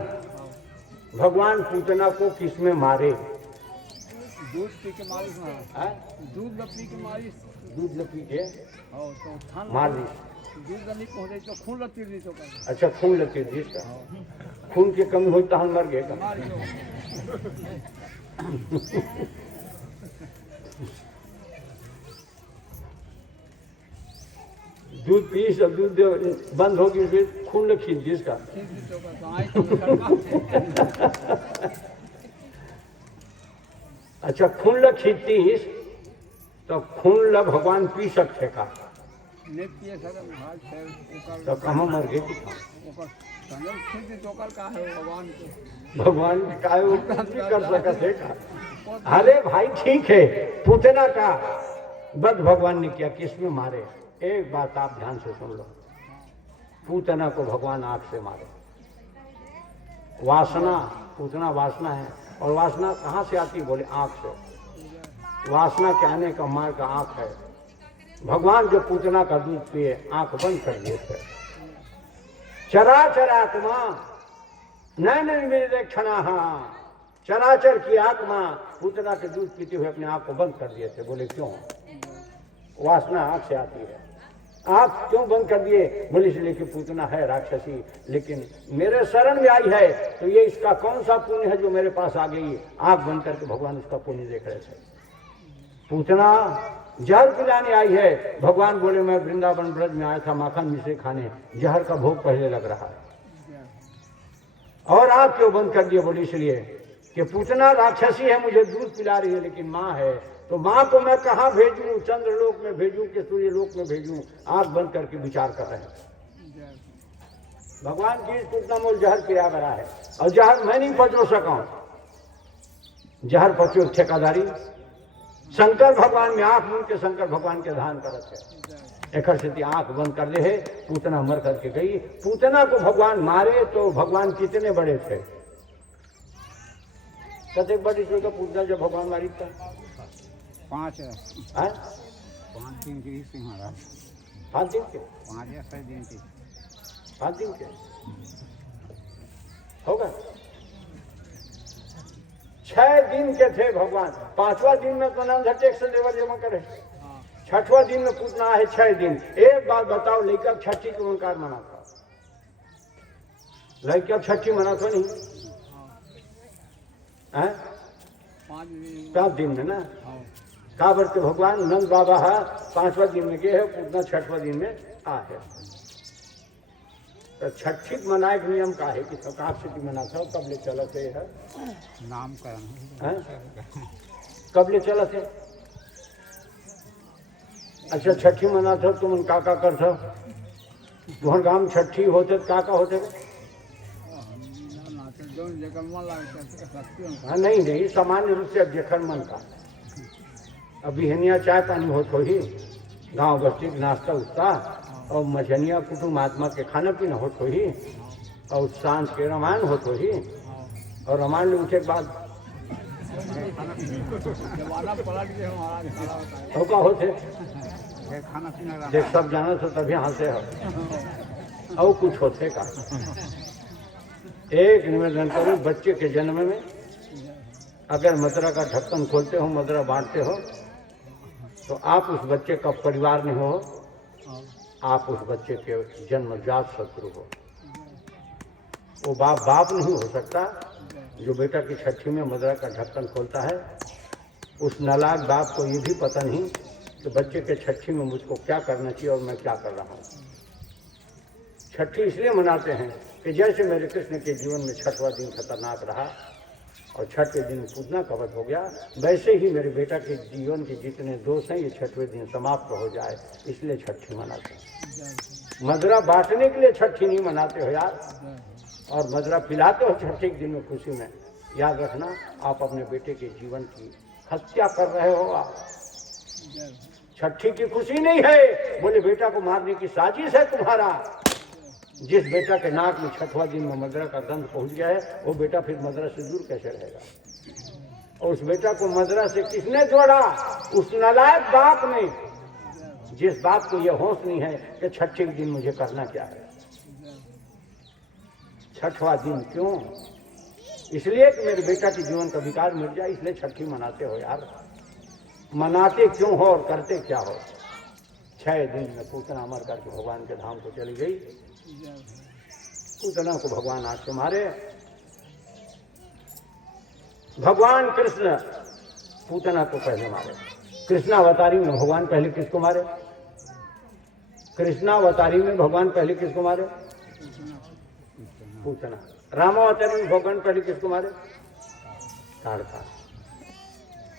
भगवान पूतना को किसमें मारे? दूध पी के मालिश मारा, दूध लपी के मालिश, दूध लपी के तो मार दी। दूध नहीं पहुंचे तो खून लपी दी तो कर। अच्छा खून लपी दी, खून की कमी हुई तो हम मर गए का? दूध पी सब दूध बंद होगी फिर खून ल खींच जिसका। अच्छा खून ल खींचती तो खून ल भगवान पी सकते का? तो कहाँ मर गए? भगवान का कर सकते का? अरे भाई ठीक है, पूतना का वध भगवान ने किया, किसमें मारे? एक बात आप ध्यान से सुन लो, पूतना को भगवान आंख से मारे। वासना, पूतना वासना है, और वासना कहाँ से आती? बोले आंख से। वासना के आने का मार्ग आंख है। भगवान जो पूतना का दूध पिए आंख बंद कर दिए थे। चराचर आत्मा नैन निरीक्षणा, चराचर की आत्मा पूतना के दूध पीते हुए अपने आंख को बंद कर दिए थे। बोले क्यों? वासना आंख से आती है। आंख क्यों बंद कर दिए? बोले इसलिए कि पूतना है राक्षसी, लेकिन मेरे शरण में आई है तो ये इसका कौन सा पुण्य है जो मेरे पास आ गई? आंख बंद करके भगवान उसका पुण्य देख रहे थे। पूतना जहर पिलाने आई है। भगवान बोले मैं वृंदावन ब्रज में आया था माखन मिश्री खाने, जहर का भोग पहले लग रहा है। और आंख क्यों बंद कर दिए? बोले इसलिए कि पूतना राक्षसी है, मुझे दूध पिला रही है, लेकिन माँ है तो माँ को मैं कहाँ भेजूं? चंद्रलोक में भेजूं कि सूर्यलोक में भेजूं? आंख बंद करके विचार कर रहे हैं। भगवान की पूतना मोल जहर पिया बड़ा है, और जहर मैं नहीं पचो सका, जहर पचो ठेकादारी। शंकर भगवान में आंख मूंद के शंकर भगवान के ध्यान करते हैं। एक स्थिति आंख बंद कर ले है, पूतना मर करके गई। पूतना को भगवान मारे तो भगवान कितने बड़े थे? कते बड़ी का पूतना जब भगवान मारी था? 5 दिन की महाराज, 5 दिन के, 5 या 6 दिन की, 5 दिन के होगा। 6 दिन के थे भगवान। 5वां दिन में तो नाम टैक्स लेवर जमा करे, 6वां दिन में पूतना है 6 दिन। एक बात बताओ, लड़का छठी को ओंकार मना था? लड़का छठी मना था नहीं? 5 दिन में ना काबर के भगवान नंद बाबा है 5वां दिन में गए है, पूतना 6वां दिन में आ है। तो छठी मनाए के नियम का है कि सकाप से मना था, कब ले चला थे है नामकरण, कब ले चला थे? अच्छा छठी मना था तुम काका कर था तुहर गांव छठी होते काका होते? हाँ नहीं सामान्य रूप से जखन मन का अभी हनिया चाय पानी हो तो ही गांव बस्ती के नाश्ता उठता और मछनिया कुटुम आत्मा के खाना पीना हो तो ही और सांझ के रामायण हो तो ही और रामायण में उठे के बाद जमाना पलट गया महाराज खड़ा होता है तो का होते ये खाना पीना रहा देख सब जाना तो तभी हंसे हो और कुछ होते का। एक निवेदन करूं, बच्चे के जन्म में अगर मदरा का ढक्कन खोलते हो, मदरा बांटते हो, तो आप उस बच्चे का परिवार नहीं हो, आप उस बच्चे के जन्मजात शत्रु हो। वो बाप नहीं हो सकता जो बेटा की छठी में मदरा का ढक्कन खोलता है। उस नालायक बाप को ये भी पता नहीं कि बच्चे के छठी में मुझको क्या करना चाहिए और मैं क्या कर रहा हूँ। छठी इसलिए मनाते हैं कि जैसे मेरे कृष्ण के जीवन में छठवां दिन खतरनाक रहा और छठ के दिन पूजना कवच हो गया, वैसे ही मेरे बेटा के जीवन के जितने दोष हैं ये छठवें दिन समाप्त हो जाए, इसलिए छठी मनाते हैं। मदरा बांटने के लिए छठी नहीं मनाते हो यार, और मदरा पिलाते हो छठी के दिन में खुशी में। याद रखना, आप अपने बेटे के जीवन की हत्या कर रहे हो। आप छठी की खुशी नहीं है, बोले बेटा को मारने की साजिश है तुम्हारा। जिस बेटा के नाक में छठवां दिन में मदरा का गंध पहुंच गया है, वो बेटा फिर मदरा से दूर कैसे रहेगा। और उस बेटा को मदरा से किसने जोड़ा? उस नालायक बाप ने, जिस बाप को यह होश नहीं है कि छठे के दिन मुझे करना क्या है। छठवां दिन क्यों? इसलिए कि मेरे बेटा के जीवन का विकार मिट जाए, इसलिए छठी मनाते हो यार। मनाते क्यों हो और करते क्या हो? 6 दिन में पूतना मर करके भगवान के धाम को चली गई। पूतना को भगवान आज से मारे। भगवान कृष्ण पूतना को पहले मारे। कृष्णावतारी में भगवान पहले किसको मारे? कृष्णावतारी में भगवान पहले किसको मारे? पूतना। रामावतारी में भगवान पहले किसको मारे? ताड़का।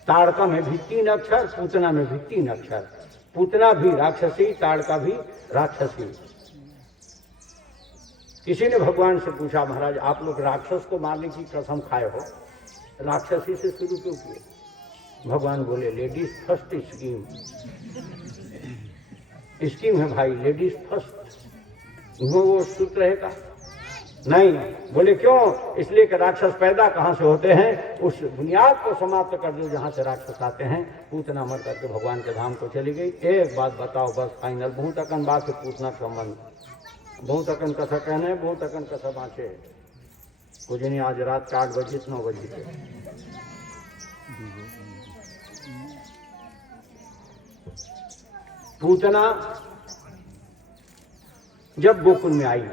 ताड़का में भी 3 अक्षर, पूतना में भी 3 अक्षर। पूतना भी राक्षसी, ताड़का भी राक्षसी। किसी ने भगवान से पूछा, महाराज आप लोग राक्षस को मारने की कसम खाए हो, राक्षसी से शुरू क्यों किए? भगवान बोले लेडीज फर्स्ट स्कीम। स्कीम है भाई, लेडीज फर्स्ट। वो सूत्र रहेगा नहीं। बोले क्यों? इसलिए कि राक्षस पैदा कहाँ से होते हैं, उस बुनियाद को समाप्त कर दो जहाँ से राक्षस आते हैं। पूतना मर करके भगवान के धाम को चली गई। एक बात बताओ बस फाइनल, बहुत अकन बात से पूतना संबंध, बहुत अकन कथा कहना है, बहुत अकन कथा बाँचे कुछ नहीं। आज रात के 8 बजे 9 बजे थे। पूतना जब गोकुल में आई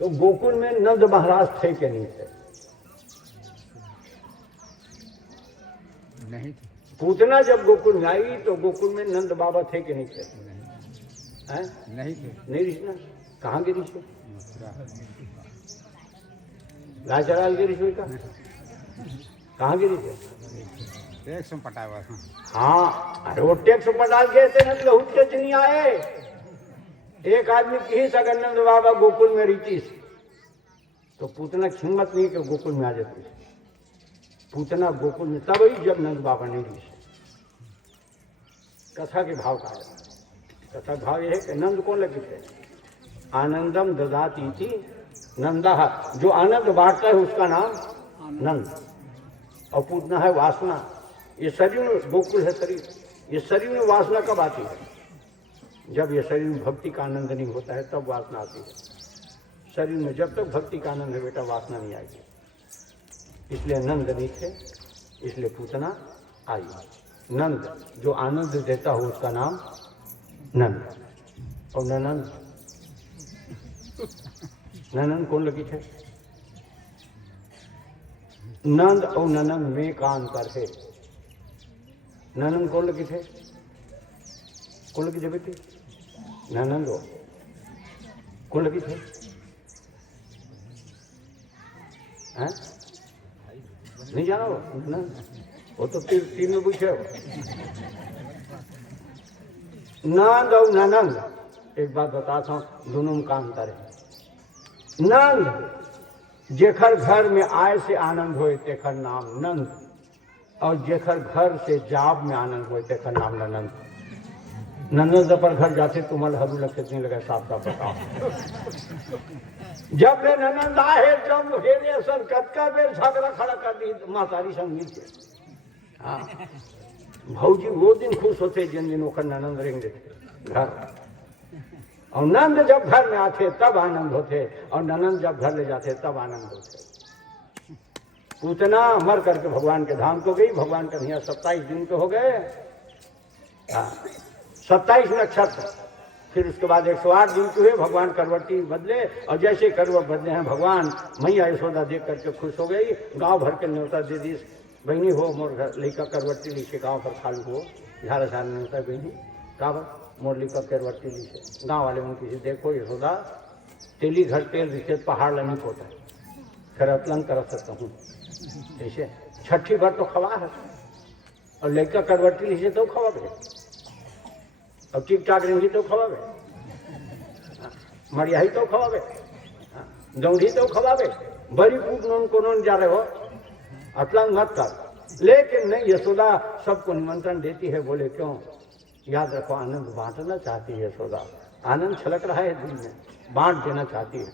तो गोकुल में नंद महाराज थे कि नहीं थे? नहीं। पूतना जब गोकुल में आई तो गोकुल में नंद बाबा थे कि नहीं थे? हैं? नहीं थे। नहीं ऋषि। कहाँ गिरी से? राजराल गिरी से का? कहाँ गिरी थे? टैक्स में पटा हुआ। हाँ, अरे वो टैक्स पटा गए थे ना, लहूट के नहीं आए। एक आदमी की सगर नंद बाबा गोकुल में रीति, तो पूतना हिम्मत नहीं कि गोकुल में आ जाती। पूतना गोकुल में तब ही जब नंद बाबा नहीं रीति। कथा के भाव का है। कथा भाव यह है कि नंद कौन लगे थे? आनंदम ददाती थी नंदा। जो आनंद बांटता है उसका नाम नंद। और पूतना है वासना। ये शरीर में गोकुल है शरीर, ये शरीर में वासना कब आती है? जब ये शरीर में भक्ति का आनंद नहीं होता है तब वासना आती है। शरीर में जब तक भक्ति का आनंद है बेटा वासना नहीं आएगी। इसलिए नंद नहीं थे, इसलिए पूतना आई। नंद जो आनंद देता हो उसका नाम नंद। और ननंद, ननंद कौन लगी थे? नंद और ननंद में का अंतर है। ननंद कौन लगी थे? कौन लगी थे बेटी? ननंद हो कौन लगी थे? हैं? नहीं जाना हो नंद? वो तो तीन में पूछे हो। नंद और ननंद एक बात बताता हूँ, दोनों में का अंतर है। नंद जेखर घर में आय से आनंद होए तेखर नाम नंद, और जेखर घर से जाब में आनंद होए तेखर नाम ननंद। नंदन पर घर जाते तुमल हरू लग कितने लगे साफ साफ बताओ। जब ले नंदन आए जब हेरे सर कतका बेर झगड़ा खड़ा कर दी मातारी संग मिल के। हाँ भौजी वो दिन खुश होते जिन दिन ओखर ननंद रेंगे घर, और नंद जब घर में आते तब आनंद होते, और ननंद जब घर ले जाते तब आनंद होते। पूतना मर करके भगवान के धाम को गई, भगवान का भैया 27 दिन के हो गए। हाँ 27 नक्षत्र, फिर उसके बाद 108 दिन के हुए, भगवान करवटी बदले, और जैसे करवट बदले हैं भगवान, मैया यशोदा देख करके खुश हो गई। गांव भर के न्योता दे दी, बहनी हो मोर लड़का करवटी लीसे गांव भर खालू हो, झारा झार न्योता बहनी काबर मोर लड़का करवटी लीसे। गाँव वाले में किसी देखो यशोदा तेली घर तेल रिश्ते पहाड़ लनी पोता है, फिर अतलन कर सकता हूँ ऐसे। छठी भर तो खवा है, और लड़का करवटी लीसे तो खवा गए, अब ठीक ठाक रहेंगी तो खवावे, मरियाही तो खवावे, दौड़ी तो खवावे, बड़ी पूत नोन को नोन जा रहे हो, अतलंग मत कर। लेकिन नहीं, यशोदा सबको निमंत्रण देती है। बोले क्यों? याद रखो आनंद बांटना चाहती है यशोदा, आनंद छलक रहा है दिल में, बांट देना चाहती है।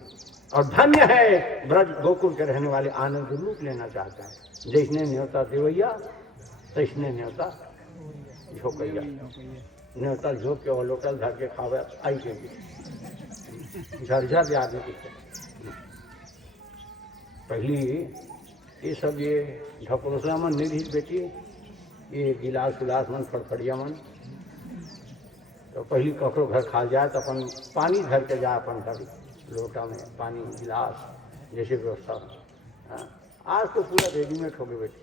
और धन्य है ब्रज गोकुल के रहने वाले, आनंद रूप लेना चाहता है। जिसने न्योता देवैया तैसने न्योता झोंकैया, न्योता झोंक के और लोटल धर के खावे आई के झरझर याद में पहली ये सब ये ढकोसला मन निधि बेटी, ये गिलास उलास मन फड़फड़िया मन, तो पहली ककरो घर खा जाए तो अपन पानी धर के जाए, अपन घर लोटा में पानी गिलास जैसे व्यवस्था हो। आज तो पूरा रेडीमेड हो गए बेटी,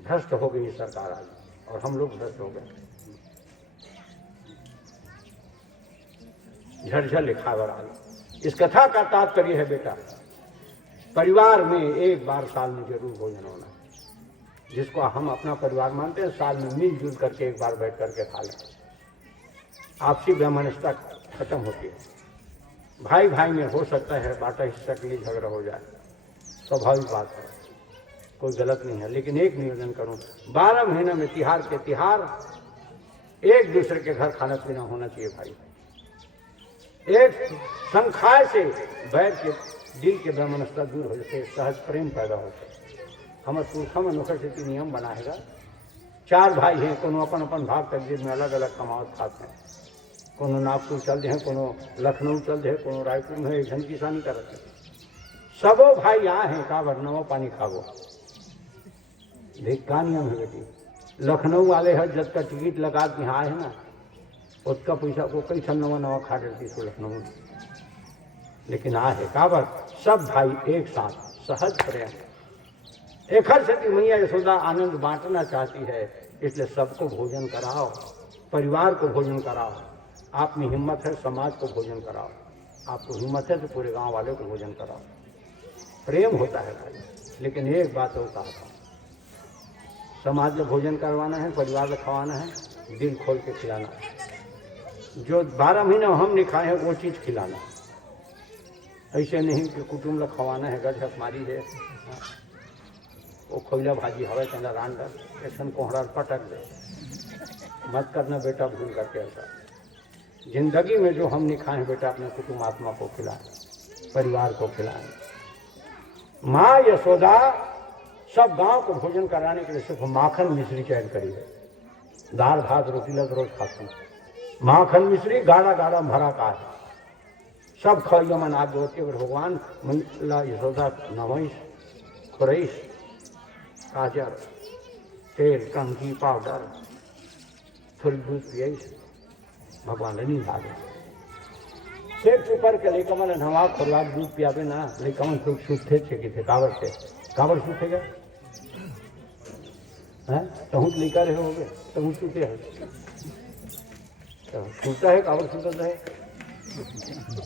भ्रष्ट हो गई सरकार आज, और हम लोग भ्रष्ट हो गए। झरझर लिखावर आ गई। इस कथा का तात्पर्य है बेटा, परिवार में एक बार साल में जरूर भोजन होना, जिसको हम अपना परिवार मानते हैं। साल में मिलजुल करके एक बार बैठ करके खा लें, आपसी वैमनस्यता खत्म होती है। भाई भाई में हो सकता है बाटा हिस्सा के लिए झगड़ा हो जाए, स्वाभाविक बात है, कोई गलत नहीं है। लेकिन एक निवेदन करूं, 12 महीना में तिहार के तिहार एक दूसरे के घर खाना पीना होना चाहिए भाई। एक संखाय से बैठ के दिल के वैमनस्यता दूर हो जाते, सहज प्रेम पैदा होते। हमारे पुरखा में नौकर से नियम बनाएगा, 4 भाई हैं, कोनो अपन अपन भाग तकदीर में अलग अलग कमावत खाते हैं। कोनो नागपुर चल दे, कोनो लखनऊ चल दे, कोनो रायपुर में एक घन किसानी करते हैं। सबो भाई यहाँ हैं, का वरनवा पानी खागो। देख का नियम है बेटी, लखनऊ वाले है जब का टिकट लगा के यहाँ है ना, उसका पैसा को कई सन नवा नवा खा देती इसको लखनऊ में। लेकिन आ है काबर सब भाई एक साथ सहज प्रेम। एक हर से मैया यशोदा आनंद बांटना चाहती है, इसलिए सबको भोजन कराओ, परिवार को भोजन कराओ। आप में हिम्मत है समाज को भोजन कराओ, आपको हिम्मत है तो पूरे गांव वाले को भोजन कराओ। प्रेम होता है भाई। लेकिन एक बात और कहा था, समाज में भोजन करवाना है, परिवार में खवाना है, दिल खोल के खिलाना है। जो 12 महीने हमने खाए हैं वो चीज़ खिलाना, ऐसे नहीं कि कुटुंब लोग खवाना है, गजहस मारी है, वो खोइला भाजी हवा चंदा रांडर ऐसा कोहरा पटक दे, मत करना बेटा भूल करके ऐसा। जिंदगी में जो हमने खाए हैं बेटा, अपने कुटुंब आत्मा को खिलाएं, परिवार को खिलाएं। माँ यशोदा सब गांव को भोजन कराने के लिए सिर्फ माखन मिश्री चयन करी है। दाल भात रोटी लग रोज खाते हैं, माखन मिश्री गाढ़ा गाढ़ा भरा का है, सब खाइए मन आगे होते। भगवान ला यशोदा नवैश खुरैश गाजर तेल कंघी पाउडर थोड़ी दूध पियाई भगवान ने नहीं भागे। सिर्फ ऊपर के लेकर मैंने नवा खुरवा दूध पियावे ना, लेकिन तो सूखे छे थे कावर से, कावर सूखेगा है तो लेकर रहे हो गए तो सूखे है, सूखता है कावर सूखता है।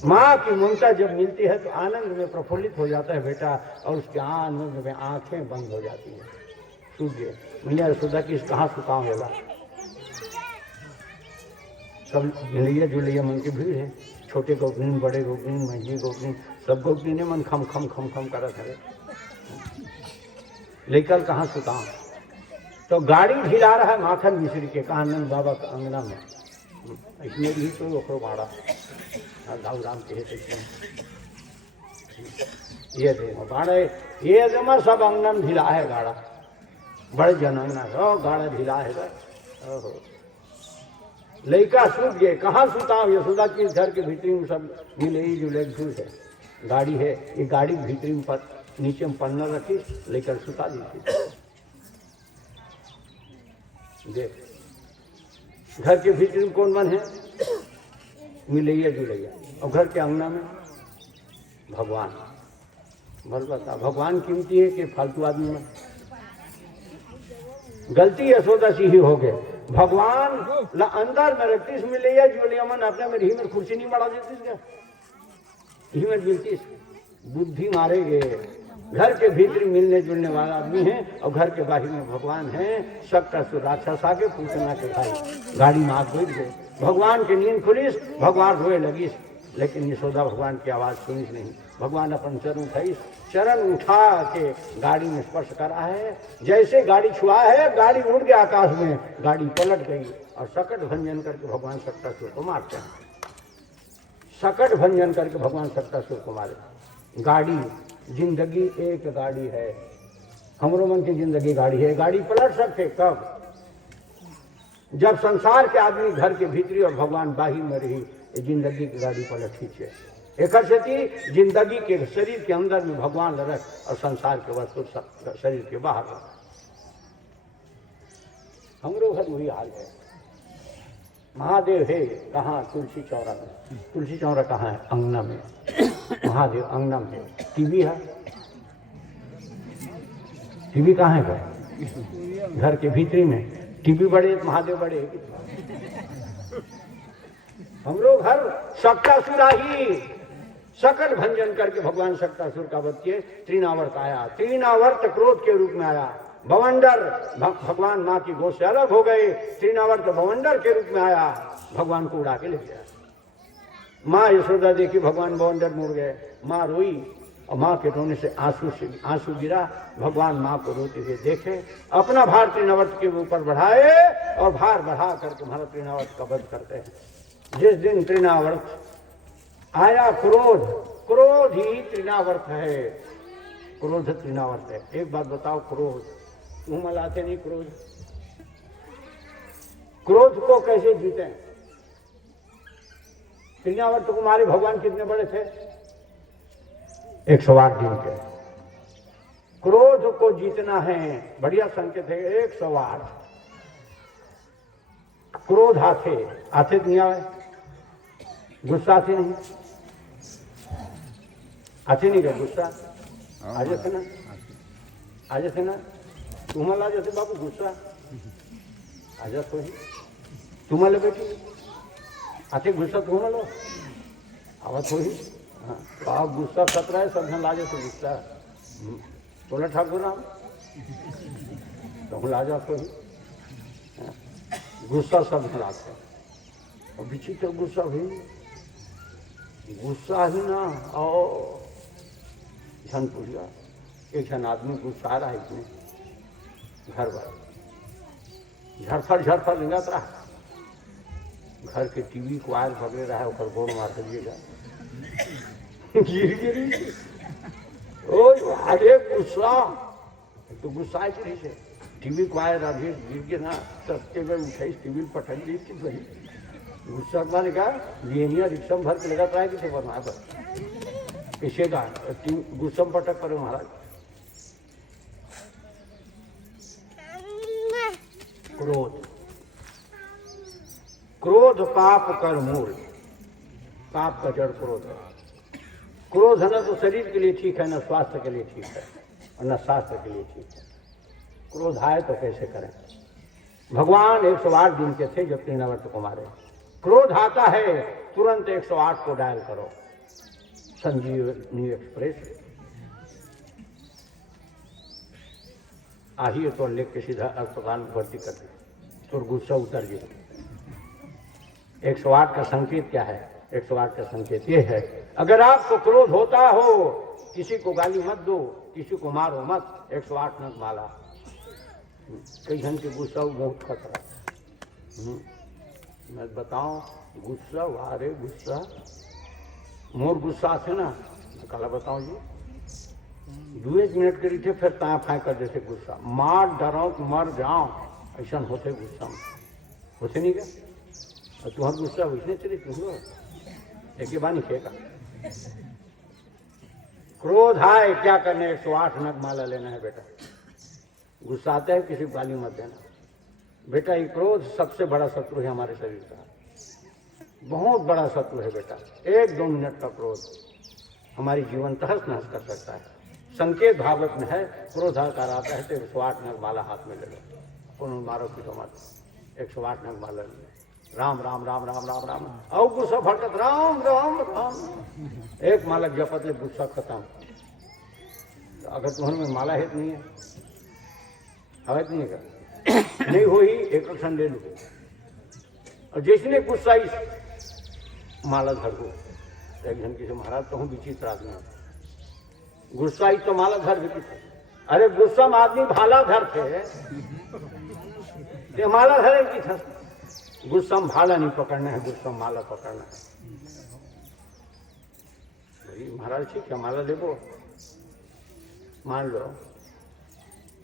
माँ की ममता जब मिलती है तो आनंद में प्रफुल्लित हो जाता है बेटा, और उसके आनंद में आंखें बंद हो जाती है। सूख गए मैया यशोदा की कहाँ सुखाव होगा, सब झुलिया झुलिया मन की भीड़ है, छोटे गोपनीन बड़े गोपनीन महंगी गोपनीन सब गोपनीन मन खम खम खम खम करत है, लेकर कहाँ सुखाव। तो गाड़ी ढिला रहा है माखन मिश्री के आनंद बाबा के अंगना में, इसमें भी तो ओकरो बाड़ा घाव राम के ये देखो बाड़ा ये जमा सब अंगन ढिला है गाड़ा बड़े जनंगना सब गाड़ा ढिला है ओहो लड़का सूत गए कहाँ सूता यशोदा की घर के भीतरी में सब मिले जुले झूठ है गाड़ी है ये गाड़ी भीतरी में पर नीचे में पन्ना रखी लेकर सुता दी देख घर के भीतर में कौन बन है मिलैया जुलैया और घर के अंगना में भगवान भर बता भगवान कीमती है कि फालतू आदमी में गलती यशोदा सी ही हो गए भगवान ला अंदर में रखती मिलैया जुलैया मन अपने में ही में कुर्सी नहीं बढ़ा देती क्या ही में मिलती बुद्धि मारेगे घर के भीतर मिलने जुलने वाला आदमी है और घर के बाहर में भगवान है सबका सु राक्षस आके पूछना के भाई गाड़ी में आग बैठ गए भगवान की नींद खुलीस भगवान रोए लगी लेकिन यशोदा भगवान की आवाज सुनीस नहीं भगवान अपन चरण उठाई चरण उठा के गाड़ी में स्पर्श करा है जैसे गाड़ी छुआ है गाड़ी उड़ गया आकाश में गाड़ी पलट गई और सकट भंजन करके भगवान सट्टासुर को मारते हैं सकट भंजन करके भगवान सट्टासुर को मारे गाड़ी जिंदगी एक गाड़ी है हमरो मन की जिंदगी गाड़ी है गाड़ी पलट सकते कब जब संसार के आदमी घर के भीतरी और भगवान बाही में रही जिंदगी की गाड़ी पलट खींचे एक थी जिंदगी के शरीर के अंदर में भगवान रख और संसार के वस्तु शरीर के बाहर रख हमरो घर वही हाल है महादेव है कहाँ तुलसी चौरा में तुलसी चौरा कहाँ है अंगना में महादेव अंगना में टीवी है टीवी कहाँ है घर के भीतरी में टीवी बड़े महादेव बड़े हमरो घर सट्टासुराही सकट भंजन करके भगवान सट्टासुर का वध किए त्रिनावर्त आया त्रिनावर्त क्रोध के रूप में आया भवंडर भगवान माँ की गोद से अलग हो गए त्रिनावर्त भवंडर के रूप में आया भगवान को उड़ा के ले गया माँ यशोदा देखी भगवान भवंडर मुड़ गए माँ रोई और माँ के रोने से आंसू गिरा भगवान माँ को रोते हुए देखे अपना भार त्रिनावर्त के ऊपर बढ़ाए और भार बढ़ा करके हमारा त्रिनावर्त का वध करते हैं जिस दिन त्रिनावर्त आया क्रोध क्रोध ही त्रिनावर्त है क्रोध त्रिनावर्त है एक बात बताओ क्रोध मुंह लाते नहीं क्रोध क्रोध को कैसे जीते त्रिनावर्त कुमारी भगवान कितने बड़े थे 108 दिन के क्रोध को जीतना है बढ़िया संकेत है 108 क्रोध आते नहीं आवे गुस्सा आते नहीं आते नहीं क्या गुस्सा आज थे ना तुम्हाला जैसे बाबू गुस्सा आज तो ही तुम्हाला बेटी आते गुस्सा तुम्हाला आवाज हो ही हाँ गुस्सा खतरा है सब लाजे तो गुस्सा बोला ठाकुर राम तो लाजा तो ही गुस्सा सब लाते और विचित्र गुस्सा भी गुस्सा ही ना और झन पूछा एक जन आदमी गुस्सा रहा है इसमें घर पर झड़फड़ लगा रहा घर के टीवी को आग पकड़े रहा है ऊपर गोड़ मार दीजिएगा गिर ओ अरे गुस्सा तो गुस्सा नहीं से टीवी को आए राधे गिर के ना सस्ते में उठाई टीवी पटक दी थी वही गुस्सा वाले का लेनिया रिक्शा भर के लगा था कि थे पर वहां पर इसे का गुस्सा पटक पर महाराज क्रोध क्रोध पाप कर मूल पाप का जड़ क्रोध है क्रोध है ना तो शरीर के लिए ठीक है ना स्वास्थ्य के लिए ठीक है और न शास्त्र के लिए ठीक है क्रोध आए तो कैसे करें भगवान 108 दिन के थे जब त्रिनावर्त को मारे क्रोध आता है तुरंत 108 को डायल करो संजीवनी एक्सप्रेस आइए तो लिख के सीधा अस्पताल में भर्ती कर दे तो गुस्सा उतर गया 108 का संकेत क्या है 108 का संकेत ये है अगर आपको क्रोध होता हो किसी को गाली मत दो किसी को मारो मत 108 मत माला कई जन के गुस्सा बहुत खतरा मैं बताऊं गुस्सा वारे गुस्सा मोर गुस्सा थे ना कला बताऊं जी 2 मिनट करी थे फिर ताया फाय कर देते गुस्सा मार डरो तो मर जाओ ऐसा होते गुस्सा में होते नहीं क्या और तुम्हारा गुस्सा वैसे चली तुम एक बार नहीं फेंका क्रोध आए क्या करने 108 नग माला लेना है बेटा गुस्सा आता है किसी को गाली मत देना बेटा ये क्रोध सबसे बड़ा शत्रु है हमारे शरीर का बहुत बड़ा शत्रु है बेटा 1-2 मिनट का क्रोध हमारी जीवन तहस नहस कर सकता है संकेत भागवत में है क्रोध आकार आता है तो 108 नग माला हाथ में ले लो कौन मारो की तो मत 108 नग माला ले राम राम राम राम राम राम और गुस्सा भड़कत राम राम राम एक माला जपत ले गुस्सा खत्म तो अगर तुम्हारे में माला है नहीं है हवत नहीं है क्या नहीं हो ही एक क्षण ले लो और जिसने गुस्सा इस माला धर को एक जन किसी महाराज तो हूँ विचित्र आदमी गुस्सा ही तो माला धर भी अरे गुस्सा में आदमी भाला धर थे माला धरे की था गुस्सा में भाला नहीं पकड़ना है गुस्सा में माला पकड़ना है भाई महाराज ठीक है माला देखो मान लो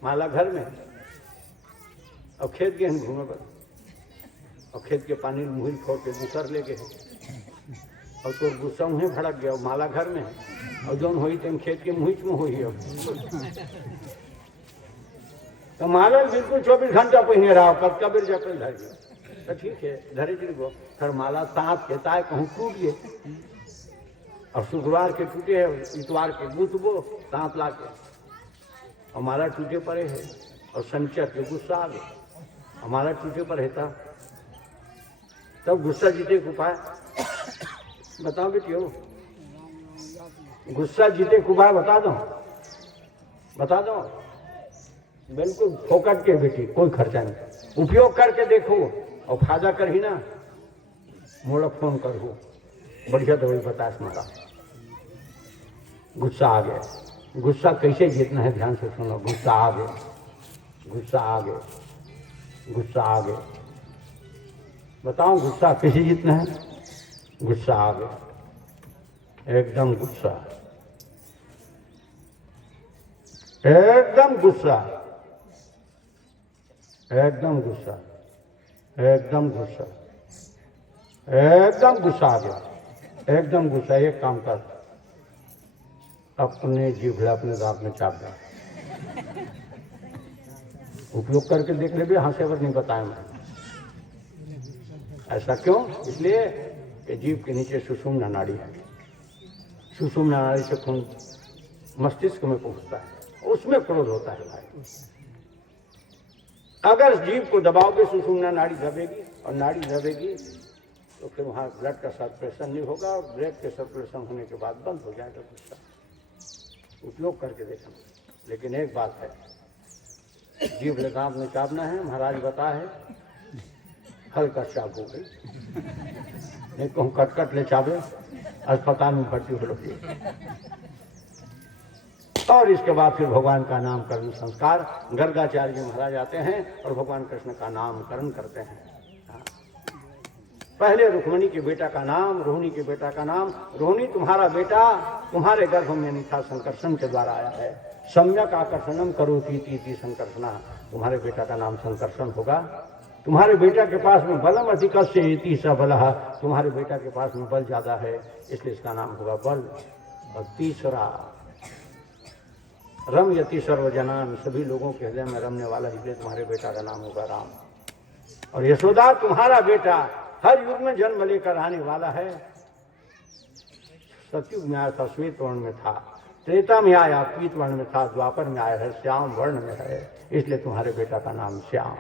माला घर में और खेत गए हैं घूमे पर और खेत के पानी मुहिल खोल के गुसर ले गए और तो गुस्सा उन्हें भड़क गया और माला घर में है और जौन हुई तेम खेत के मुहिच में हुई अब तो माला बिल्कुल 24 घंटा पहिने रहा कब कबीर जपल धर गया तो ठीक है धरे जी को फिर माला सांप के ताए कहूँ टूट गए और शुक्रवार के टूटे है इतवार के गुथबो सांप ला के और माला टूटे पड़े है और शनिचर के गुस्सा आ गए हमारा टूटे पर रहता तब गुस्सा जीते को उपाय बताओ बेटियों गुस्सा जीते को उपाय बता दो बिल्कुल फोकट के बेटी कोई खर्चा नहीं उपयोग करके देखो और फायदा कर ही ना मोड़ा फोन करो बढ़िया दवाई बता मारा गुस्सा आ गया गुस्सा कैसे जीतना है ध्यान से सुनो गुस्सा आ गया बताओ गुस्सा कैसे जीतना है गुस्सा आ गया एकदम गुस्सा आ गया एकदम गुस्सा एक काम कर अपने जीभड़ा अपने दांत में चाप दे उपयोग करके देख ले भी हंसेवर नहीं बताया मैं ऐसा क्यों इसलिए कि जीभ के नीचे सुषुम्ना नाड़ी है सुषुम्ना नाड़ी से खून मस्तिष्क में पहुंचता है उसमें क्रोध होता है भाई अगर जीभ को दबाओगे सुषुम्ना नाड़ी दबेगी और नाड़ी दबेगी तो फिर वहाँ ब्लड का सर्कुलेशन नहीं होगा और ब्लड के सर्कुलेशन होने के बाद बंद हो जाएगा गुस्सा उपयोग करके देखना लेकिन एक बात है जीभ लगाम में चापना है महाराज बता है हल्का चाप हो गई नहीं कहूँ कटकट ले चावे अस्पताल में भर्ती हो लोग और इसके बाद फिर भगवान का नामकरण संस्कार गर्गाचार्य जी महाराज आते हैं और भगवान कृष्ण का नामकरण करते हैं पहले रुक्मणी के बेटा का नाम रोहिणी के बेटा का नाम रोहिणी तुम्हारा बेटा तुम्हारे गर्भ में नहीं था संकर्षण के द्वारा आया है सम्यक आकर्षणम करोति इति संकर्षणा तुम्हारे बेटा का नाम संकर्षण होगा तुम्हारे बेटा के पास में बलम अधिकस्य इति स बलः तुम्हारे बेटा के पास में बल ज्यादा है इसलिए इसका नाम होगा बल और तीसरा रम यति सर्वजनान सभी लोगों के हृदय में रमने वाला इसलिए तुम्हारे बेटा का नाम होगा राम और यशोदा तुम्हारा बेटा हर युग में जन्म लेकर आने वाला है सतयुग में आया था श्वेत वर्ण में था त्रेता में आया पीत वर्ण में था द्वापर में आया है श्याम वर्ण में है इसलिए तुम्हारे बेटा का नाम श्याम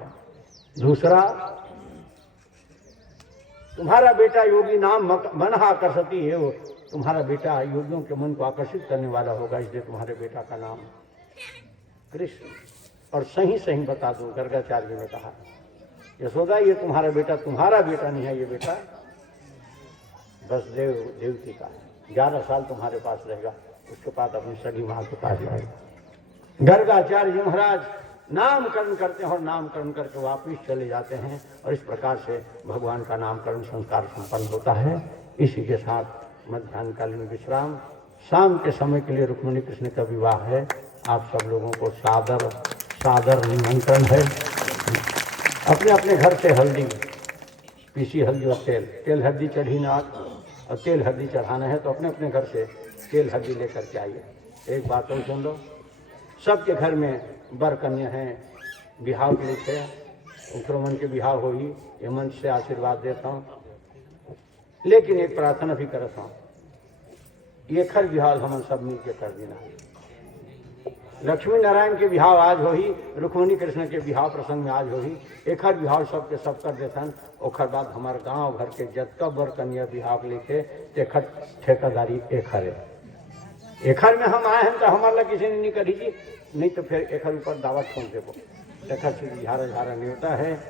दूसरा तुम्हारा बेटा योगी नाम मन आकर्षति है वो तुम्हारा बेटा योगियों के मन को आकर्षित करने वाला होगा इसलिए तुम्हारे बेटा का नाम कृष्ण और सही सही बता दूं गर्गाचार्य ने कहा यशोदा ये तुम्हारा बेटा नहीं है ये बेटा बस देवती का 11 साल तुम्हारे पास रहेगा उसके बाद अपनी सगी माँ के पास रहेगा गर्गाचार्य जी महाराज नामकरण करते हैं और नामकरण करके वापिस चले जाते हैं। और इस प्रकार से भगवान का नामकरण संस्कार संपन्न होता है। इसी के साथ मध्याह्नकालीन विश्राम, शाम के समय के लिए रुक्मिणी कृष्ण का विवाह है। आप सब लोगों को सादर सादर निमंत्रण है। अपने अपने घर से हल्दी, पीसी हल्दी और तेल हल्दी चढ़ी नाथ और तेल हल्दी चढ़ाना है तो अपने अपने घर से तेल हल्दी लेकर के आइए। एक बात और सुन लो, सबके घर में बर कन्या हैं, बिहाव के लिए उक्रमण के बिहाव हो ही, ये मंच से आशीर्वाद देता हूँ। लेकिन एक प्रार्थना भी करता हूँ, ये खर बिहाव हम सब मिल के कर देना। लक्ष्मी नारायण के बिहाव आज हो ही, रुक्मिणी कृष्ण के बिहाव प्रसंग में आज हो ही, एक हर बिहाव सबके सब कर देथन। ओखर बाद हमारे गांव भर के जतका बर कन्या बिहाव लेके तेखर ठेकेदारी एक हर में हम आए हैं तो हमारा किसी ने नहीं करी जी, नहीं तो फिर एक हर ऊपर दावत छोड़ देवो। तेखर से झारा झारा न्योता है,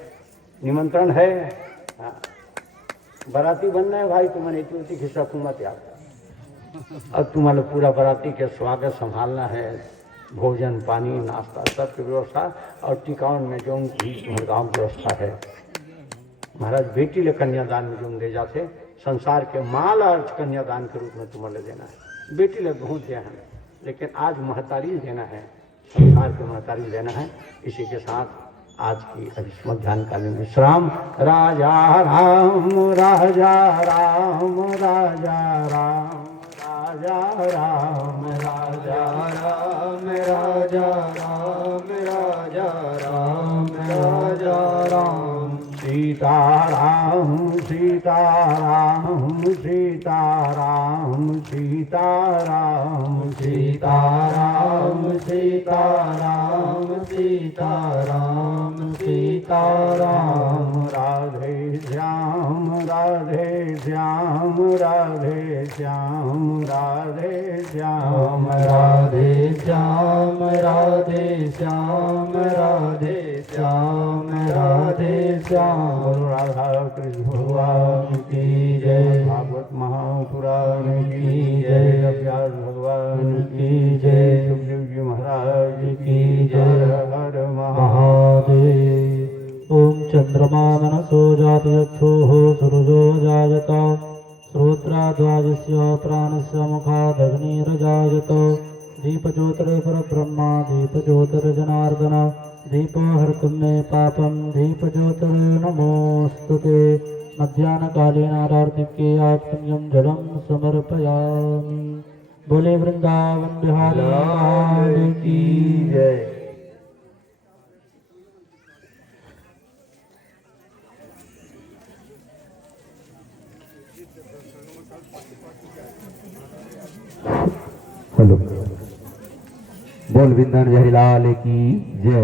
निमंत्रण है। हाँ, बाराती बनना है भाई, तुम्हें इतनी खिस्सा मत याद। अब तुम्हारे पूरा बाराती के स्वागत संभालना है, भोजन पानी नाश्ता सबकी व्यवस्था और टिकाउन में जो भी गाँव व्यवस्था है। महाराज बेटी ले कन्यादान में जो ले जाते संसार के माल अर्थ कन्यादान के रूप में तुम्हें देना है। बेटी ले बहुत दिया है, लेकिन आज महतारी देना है, संसार के महतारी देना है। इसी के साथ आज की मध्याह्नकालीन विश्राम। राजा राम राजा राम राजा राम राजा राम राजा राम राजा राम राजा राम राजा राम सीताराम सीताराम सीताराम सीताराम सीताराम सीताराम सीताराम सीताराम राधे श्याम राधे श्याम राधे श्याम राधे श्याम राधे श्याम राधे श्याम राधे श्याम राधे श्याम। राधा कृष्ण भगवान की जय, भागवत महापुराण की जय, व्यास भगवान की जय, सुखदेव जी महाराज की जय। हर महादेव। ओम चंद्रमा मनसो जातयक्षोः सूरजो जायत श्रोत्राद्वाजस्य प्राणस्य मुखादग्निरजायत दीपज्योतिर्परब्रह्मा दीपज्योतिर्जनार्दन दीपो हर्तुं मे पापं दीपज्योतिर्नमोऽस्तुते। मध्याह्नकालीन आरती के आत्मयं जलं समर्पयामि। बोले वृंदावन बिहारी लाल की जय। हेलो, बोल वृंदावन बिहारी लाल की जय।